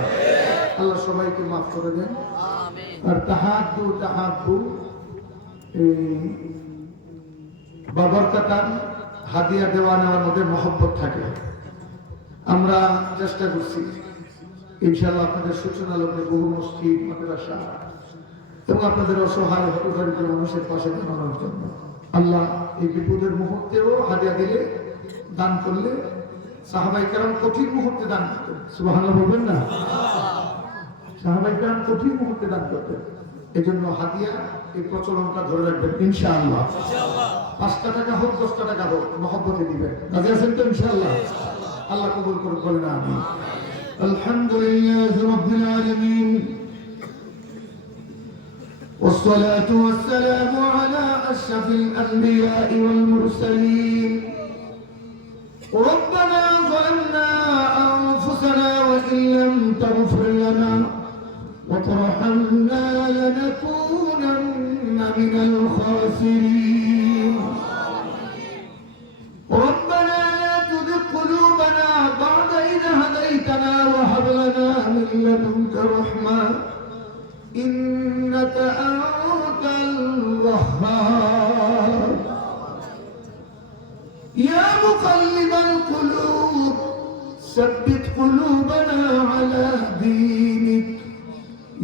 আল্লাহ সবাইকে মাফ করে দেন। আর তাহাব্বু এই বাবার কাতান হাদিয়া দেওয়া নেওয়ার মধ্যে মহব্বত থাকে। আমরা চেষ্টা করছি ইনশাআল্লাহ আপনাদের সূচনা লগ্নে বহু মসজিদ, মাদ্রাসা এবং আপনাদের অসহায় হতদরিদ্র মানুষের পাশে দাঁড়ানোর জন্য। আল্লাহ এই বিপদের মুহূর্তেও হাদিয়া দিলে, দান করলে, সাহাবায়ে কেরাম কঠিন মুহূর্তে দান করতেন। সুবহানাল্লাহ বলবেন না? সাহাবায়ে কেরাম কঠিন মুহূর্তে দান করতেন। এই জন্য হাদিয়া এই প্রচলনটা ধরে রাখবেন ইনশাআল্লাহ। 5 টাকা হোক 10 টাকা হোক মহব্বতে দিবেন। রাজি আছেন তো ইনশাআল্লাহ? আল্লাহ কবুল করুন, বলেন আমিন। আলহামদুলিল্লাহি রাব্বিল আলামিন والصلاة والسلام على أشرف الأنبياء والمرسلين. ربنا ظلمنا أنفسنا وإن لم تغفر لنا وترحمنا لنكونن من الخاسرين. ربنا لا تزغ قلوبنا بعد إذ هديتنا وهب لنا من لدنك رحمة إنك أنت الوهاب. يا مقلب القلوب ثبت قلوبنا على دينك.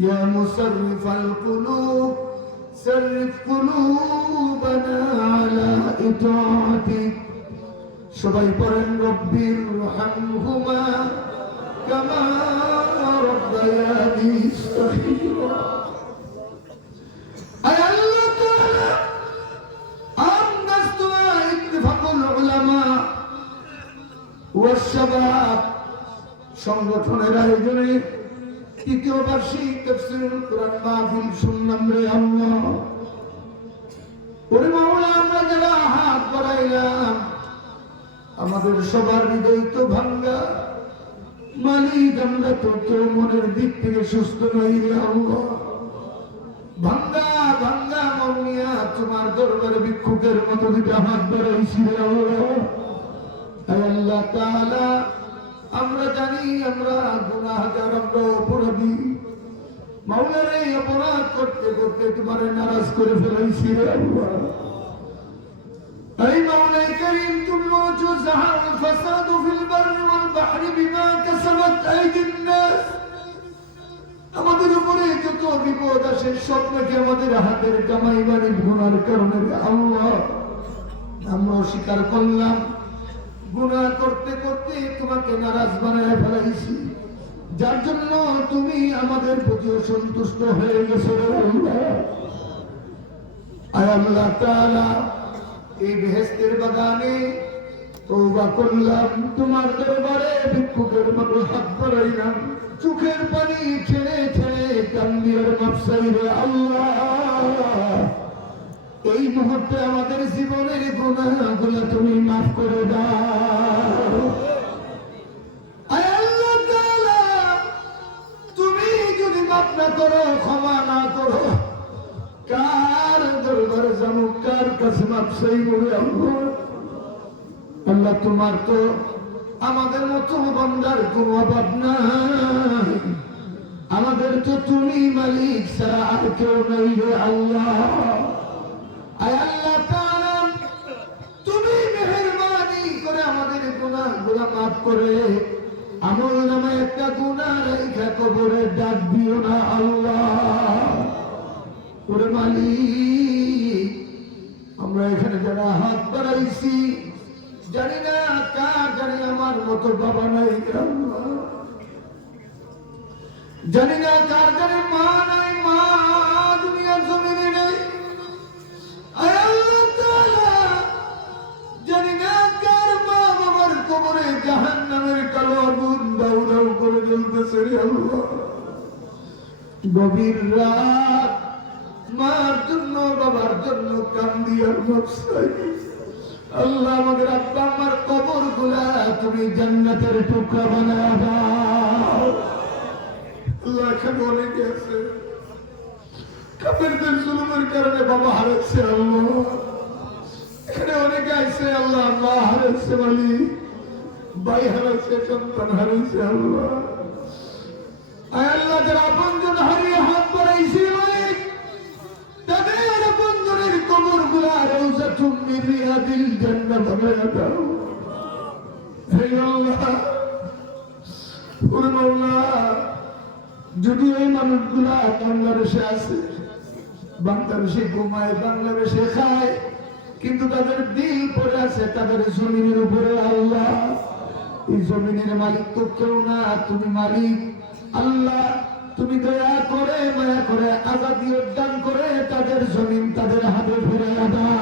يا مصرف القلوب صرف قلوبنا على إطاعتك. সবাই পড়েন রব্বির রহমহুমা কামা سعيرا أي الله تعالى أنجزتنا اتفاق العلماء والشباب সংগঠনের আয়োজনে তৃতীয় বার্ষিক তাফসীরুল কুরআন মাহফিল শুনলাম রে আল্লাহ। ওরে মাওলা, আমরা যারা হাত বাড়াইলাম আমাদের সবার হৃদয় তো ভাঙ্গা মালিক, আমরা তো কেউ মনের দিক থেকে সুস্থ নই রে আল্লাহ। ভাঙ্গা ভাঙ্গা মমিয়া তোমার দরবারে ভিক্ষুকের মতো দুটো হাত বাড়াইছি রে আল্লাহ। আল্লাহ তাআলা, আমরা জানি আমরা গুনাহগার, আমরা অপরাধী। মাওলা রে, অপরাধ করতে করতে তোমারে নারাজ করে ফেলাইছি রে আল্লাহ। এই মাওলা কারীম, তুমি বলছো যাহার ফাসাদু ফিল বাররি ওয়াল বাহরি বিমা কাসাবাত আইদিন নাস। আমাদের উপরে যত বিপদ আসে সব নাকি আমাদের হাতের কামাই বাড়ি গুনার কারণে রে আল্লাহ। আমরা স্বীকার করলাম গুনাহ করতে করতে তোমাকে নারাজ বানায় ফেলাইছি, যার জন্য তুমি আমাদের প্রতি অসন্তুষ্ট হয়ে গেছো রে আল্লাহ। আয় আল্লাহ তাআলা, এই বেহেশতের বাগানে তওবা করলাম, তোমার দরবারে ভিক্ষুকের মতো হাত বাড়াইলাম, চোখের পানি ছেড়ে ছেড়ে কান্দি আর মাফ চাই রে আল্লাহ। এই মুহূর্তে আমাদের জীবনের গুনাহগুলো তুমি মাফ করে দাও। আয় আল্লাহ তাআলা, তুমি যদি মাফ না করো, ক্ষমা না করো, কার দরবারে যাবো, কার কাছে মাফ চাইবো রে আল্লাহ। আল্লাহ, তোমার তো আমাদের মতো বান্দার কোনো অভাব নাই, আমাদের তো তুমি মালিক ছাড়া আর কেউ নাই রে আল্লাহ। আয় আল্লাহ তাআলা, তুমি মেহেরবানি করে আমাদের গুনাহগুলো মাফ করে আমল নামে একটা গুনাহ রেখে কবরে ডাক দিও না আল্লাহ। ওরে মালিক, আমরা এখানে যারা হাত বাড়াইছি জানি না কার, জানি আমার মতো বাবা নাই আল্লাহ, জানি না কার জানি মা নাই, মা দুনিয়ার জমিনে নেই। আয় আল্লাহ তাআলা, জানি না কার মা বাবার কবরে জাহান্নামের কালো আগুন দাউ দাউ করে জ্বলতেছে রে আল্লাহ। গভীর রাত মার জন্য বাবার জন্য কান্দি আর ভাবসাই। আল্লাহ, আমাদের আব্বা আমার কবর গুলা তুমি জান্নাতের টুকরা বানায় দাও আল্লাহ। এখানে অনেকে আছে কাফেরদের জুলুমের কারণে বাবা হারাচ্ছে আল্লাহ। এখানে অনেকে আছে আল্লাহ, মা হারাচ্ছে, মালিক ভাই হারাচ্ছে, সন্তান হারাচ্ছে আল্লাহ। আয় আল্লাহ, যারা আপনজন হারিয়ে হাত বাড়াইছে মালিক, তাদের আপনজনের কবর গুলা রওজাতুম মিন রিয়াদিল জান্নাহ বানায়া দাও হে আল্লাহ। ওরে মাওলা, যদি এই মানুষগুলা বাংলাদেশে আছে, বাংলাদেশে ঘুমায়, বাংলাদেশে খায়, কিন্তু তাদের দিল পড়ে আছে তাদের জমিনের উপরে আল্লাহ। এই জমিনের মালিক তো কেউ না, তুমি মালিক আল্লাহ। তুমি দয়া করে মায়া করে আজাদি উদ্যান করে তাদের জমিন তাদের হাতে ফিরে দাও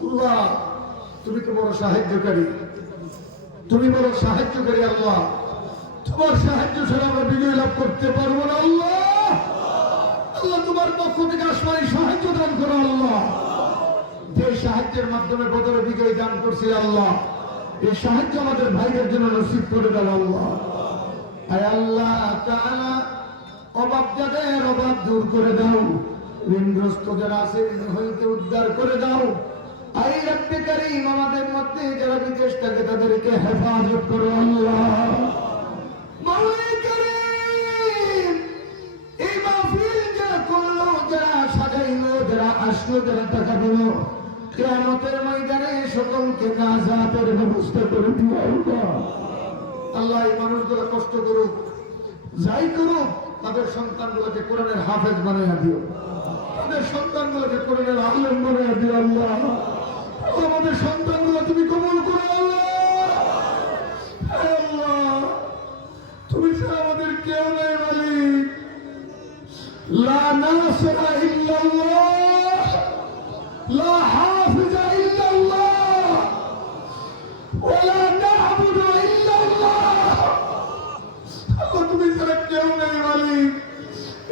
আল্লাহ। তুমি তো বড় সাহায্যকারী, তুমি বড় সাহায্যকারী আল্লাহ। তোমার সাহায্য ছাড়া আমরা বিজয় লাভ করতে পারবো না আল্লাহ। আল্লাহ, তোমার পক্ষ থেকে আসমানি সাহায্য দান করো আল্লাহ। যে সাহায্যের মাধ্যমে বদরে বিজয় দান করছি আল্লাহ, এই সাহায্য আমাদের ভাইদের জন্য নসিব করে দাও আল্লাহ। আয় আল্লাহ তাআলা, অভাব যাদের অভাব দূর করে দাও, ঋণগ্রস্ত যারা আছে ঋণ হইতে উদ্ধার করে দাও। আই রব্বে কারীম, আমাদের মধ্যে যারা বিদেশ থাকে তাদেরকে হেফাজত করো আল্লাহ। মাওলা কারীম, এই মাহফিল যারা করলো, যারা সাজাইলো, যারা আসলো, যারা টাকা দিল, কিয়ামতের ময়দানে সকলকে নাজাতের ব্যবস্থা করে দিও আল্লাহ। আল্লাহ, এই মানুষগুলো কষ্ট করুক, যাই করুক, তাদের সন্তানগুলোকে কোরআনের হাফেজ বানাইয়া দিও, তাদের সন্তানগুলোকে কোরআনের আলেম বানাইয়া দিও আল্লাহ। আমাদের সন্তানগুলো তুমি কবুল করো আল্লাহ। তুমি ছাড়া কেউ নেই মালিক। লা নাসিরা ইল্লাল্লাহ, লা হাফিজা ইল্লাল্লাহ, ওয়ালা না'বুদু ইল্লাল্লাহ। আল্লাহ তুমি ছাড়া কেউ নেই মালিক।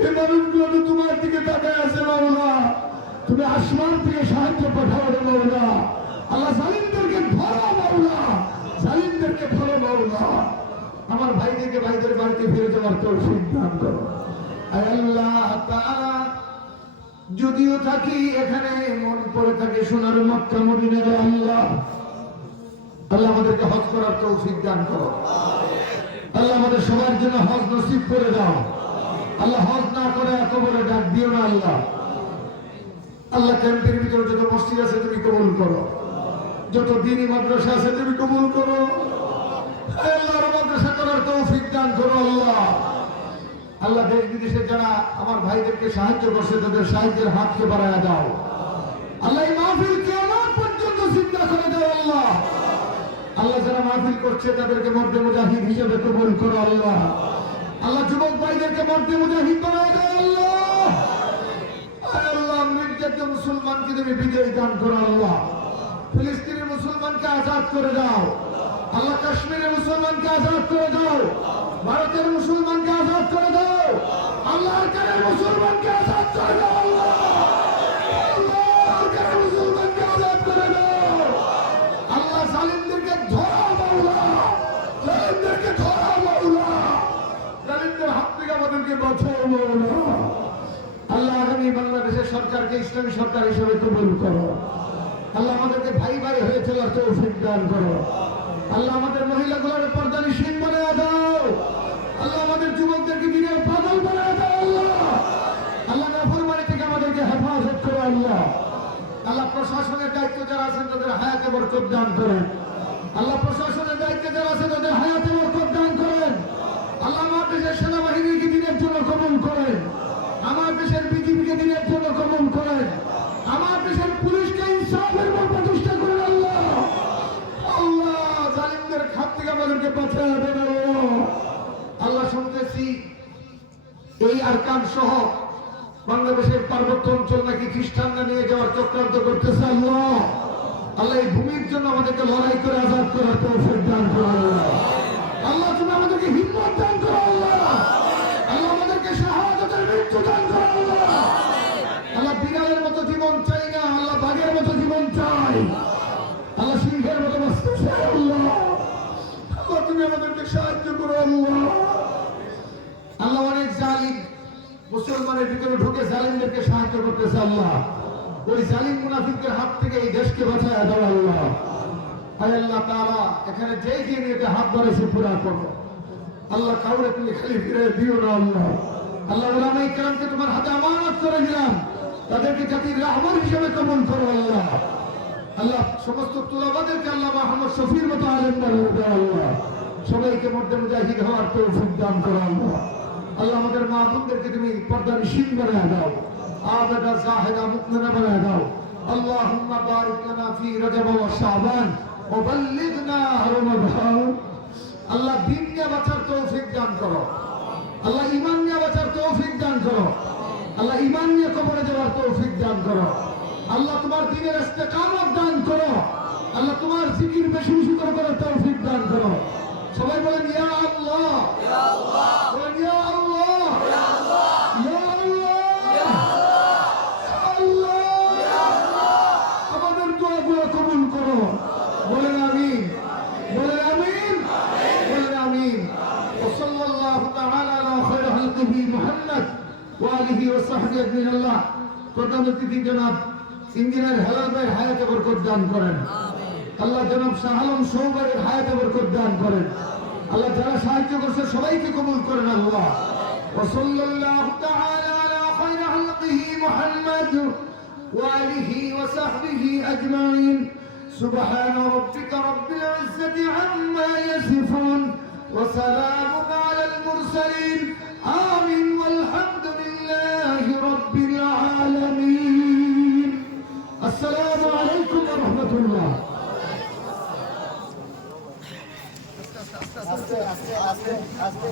এই মানুষগুলো তো তোমার দিকে তাকায় আছে মাওলা। তুমি আসমান থেকে সাহায্য পাঠাও রে মাওলা। আল্লাহ জালিমদেরকে ধরো মাওলা, জালিমদেরকে ধরো মাওলা। আমার ভাইদেরকে ভাইদের বাড়িতে ফিরে যাওয়ার তৌফিক দান করো। আয় আল্লাহ তাআলা, যদিও থাকি এখানে মন পড়ে থাকে সোনার মক্কা মদিনার আল্লাহ, আল্লাহ আমাদেরকে হজ করার তৌফিক দান করো। আল্লাহ আমাদের সবার জন্য হজ নসিব করে দাও। আল্লাহ হজ না করে কবরে ডাক দিও না আল্লাহ। আল্লাহ ক্যাম্পের ভিতরে যত মসজিদ আছে তুমি কবুল করো, যত দ্বীনি মাদ্রাসা আছে তুমি কবুল করো। আল্লাহর মাদ্রাসা করার তৌফিক দান করো আল্লাহ। আল্লাহ দেশ বিদেশে যারা আমার ভাইদেরকে সাহায্য করছে তাদের সাহায্যের হাতকে বাড়ায় দাও আল্লাহ। এই মাহফিল কিয়ামত পর্যন্ত জিন্দা করে দাও আল্লাহ। আল্লাহ যারা মাহফিল করছে তাদেরকে মর্দে মুজাহিদ হিসেবে কবুল করো আল্লাহ। আল্লাহ যুবক ভাইদেরকে মর্দে মুজাহিদ বানায় দাও আল্লাহ। আল্লাহ নির্যাতিত মুসলমানকে তুমি বিজয় দান করো আল্লাহ। ফিলিস্তিনের মুসলমানকে আজাদ করে দাও আল্লাহ। কাশ্মীরের মুসলমানকে আজাদ করে দাও। ভারতের মুসলমানকে আজাদ করে দাও আল্লাহ। মুসলমানকে আজাদ করে দাও আল্লাহ। মুসলমানকে আজাদ করে দাও আল্লাহ। জালিমদেরকে ধরো মাওলা, জালিমদেরকে ধরো মাওলা। জালিমদের হাত থেকে আমাদেরকে বাঁচাও মাওলা। আল্লাহ আগামী বাংলাদেশের সরকারকে ইসলামী সরকার হিসেবে কবুল করো আল্লাহ। আমাদেরকে ভাই ভাই হয়ে চলার তৌফিক দান করো আল্লাহ। আমাদের মহিলাগুলোর পর্দা নিষিদ্ধ বানায় দাও আল্লাহ। আমাদের যুবকদেরকে দিনের পাগল বানায় দাও আল্লাহ। আল্লাহ নাফরমানি থেকে আমাদেরকে হেফাজত করো আল্লাহ। আল্লাহ প্রশাসনের দায়িত্ব যারা আছেন তাদের হায়াতে বরকত দান করেন আল্লাহ। প্রশাসনের দায়িত্বে যারা আছেন তাদের হায়াতে বরকত দান করেন আল্লাহ। আমার দেশের সেনাবাহিনীকে দিনের জন্য কবুল করেন। আমার দেশের বিজিবিকে দিনের জন্য কবুল করেন। আমার দেশের পুলিশকে ইনসাফের উপর প্রতিষ্ঠা করেন আল্লাহ। আল্লাহ জালিমদের হাত থেকে আমাদেরকে বাঁচায় দেন আল্লাহ। শুনতেছি এই আরকান সহ বাংলাদেশের পার্বত্য অঞ্চল নাকি খ্রিস্টানরা নিয়ে যাওয়ার চক্রান্ত করতেছে আল্লাহ। আল্লাহ এই ভূমির জন্য আমাদেরকে লড়াই করে আজাদ করার তৌফিক দান করো আল্লাহ। আল্লাহ তুমি আমাদেরকে হিম্মত দান করো আল্লাহ। আল্লাহ আমাদেরকে শাহাদাতের মৃত্যু দান করো আল্লাহ। আল্লাহ বিড়ালের মতো জীবন চাই না আল্লাহ, বাঘের মতো জীবন চাই আল্লাহ। সিংহের মতো বাঁচতে চাই আল্লাহ। আল্লাহ তুমি আমাদেরকে সাহায্য করো আল্লাহ। আল্লাহ অনেক জালিম মুসলমানের ভিতরে ঢুকে জালিমদেরকে সাহায্য করতেছে আল্লাহ। ওই জালিম মুনাফিকদের হাত থেকে এই দেশকে বাঁচায় দাও আল্লাহ। আয় আল্লাহ তাআলা, এখানে যেই যে নিয়ে হাত ধরেছে পুরা করো আল্লাহ। কাউরে তুমি খালি ফিরে দিও না আল্লাহ। আল্লাহ উলামায়ে কেরামকে তোমার হাতে আমানত করে দিলাম, তাদেরকে জাতির রাহবার হিসেবে কবুল করো আল্লাহ। আল্লাহ সমস্ত তুলাবাদেরকে আল্লাহ মুহাম্মদ শফির মতো আলেম বানিয়ে দাও আল্লাহ। সবাইকে মর্দে মুজাহিদ হওয়ার তৌফিক দান করো আল্লাহ। আল্লাহ আমাদের মা বোনদেরকে তুমি পর্দা নিশীন বানায় দাও, আবেদা জাহেদা মুকমিনা বানায় দাও। আল্লাহুম্মা বারিক লানা ফি রজব ওয়া শাবান ওয়া বাল্লিগনা রমাদান। আল্লাহ দিন নিয়ে বাঁচার তৌফিক দান করো আল্লাহ। ঈমান নিয়ে বাঁচার তৌফিক দান করো আল্লাহ। ঈমান নিয়ে কবরে যাওয়ার তৌফিক দান করো আল্লাহ। তোমার দ্বীনের ইস্তেকামত দান করো আল্লাহ। তোমার জিকির বেশি বেশি করে করার তৌফিক দান করো। সবাই বলেন ইয়া আল্লাহ, ইয়া আল্লাহ, বলেন ইয়া আল্লাহ, ইয়া আল্লাহ, ইয়া আল্লাহ, ইয়া আল্লাহ। আমাদের দোয়াগুলো কবুল করো। বলেন আমিন, বলেন আমিন, বলেন আমিন। ওয়া সাল্লাল্লাহু তাআলা আলা খায়রি খালকিহি মুহাম্মদ ওয়া আলিহি ওয়া সাহবিহি আজমাইন। আল্লাহ প্রধান অতিথি জনাব ইঞ্জিনিয়ার হেলাল ভাই হায়াতে বরকত দান করেন আল্লাহ। জনাব শাহ আলম সৌবারের হায়াতে বরকত দান করেন আল্লাহ। যারা সাহায্য করছে সবাইকে কবুল করেন আল্লাহ। ওয়া সাল্লাল্লাহু তাআলা আলা খায়রি খালকিহি মুহাম্মদ ওয়া আলিহি ওয়া সাহবিহি আজমাইন। সুবহান রাব্বিকা রাব্বিল ইজ্জাতি আম্মা ইয়াসিফুন ওয়া সালামুন আলাল মুরসালিন। আমিন ওয়াল হামদুলিল্লাহি রাব্বিল আলামিন। আসসালামু আলাইকুম ওয়া রাহমাতুল্লাহ। আস্তে আস্তে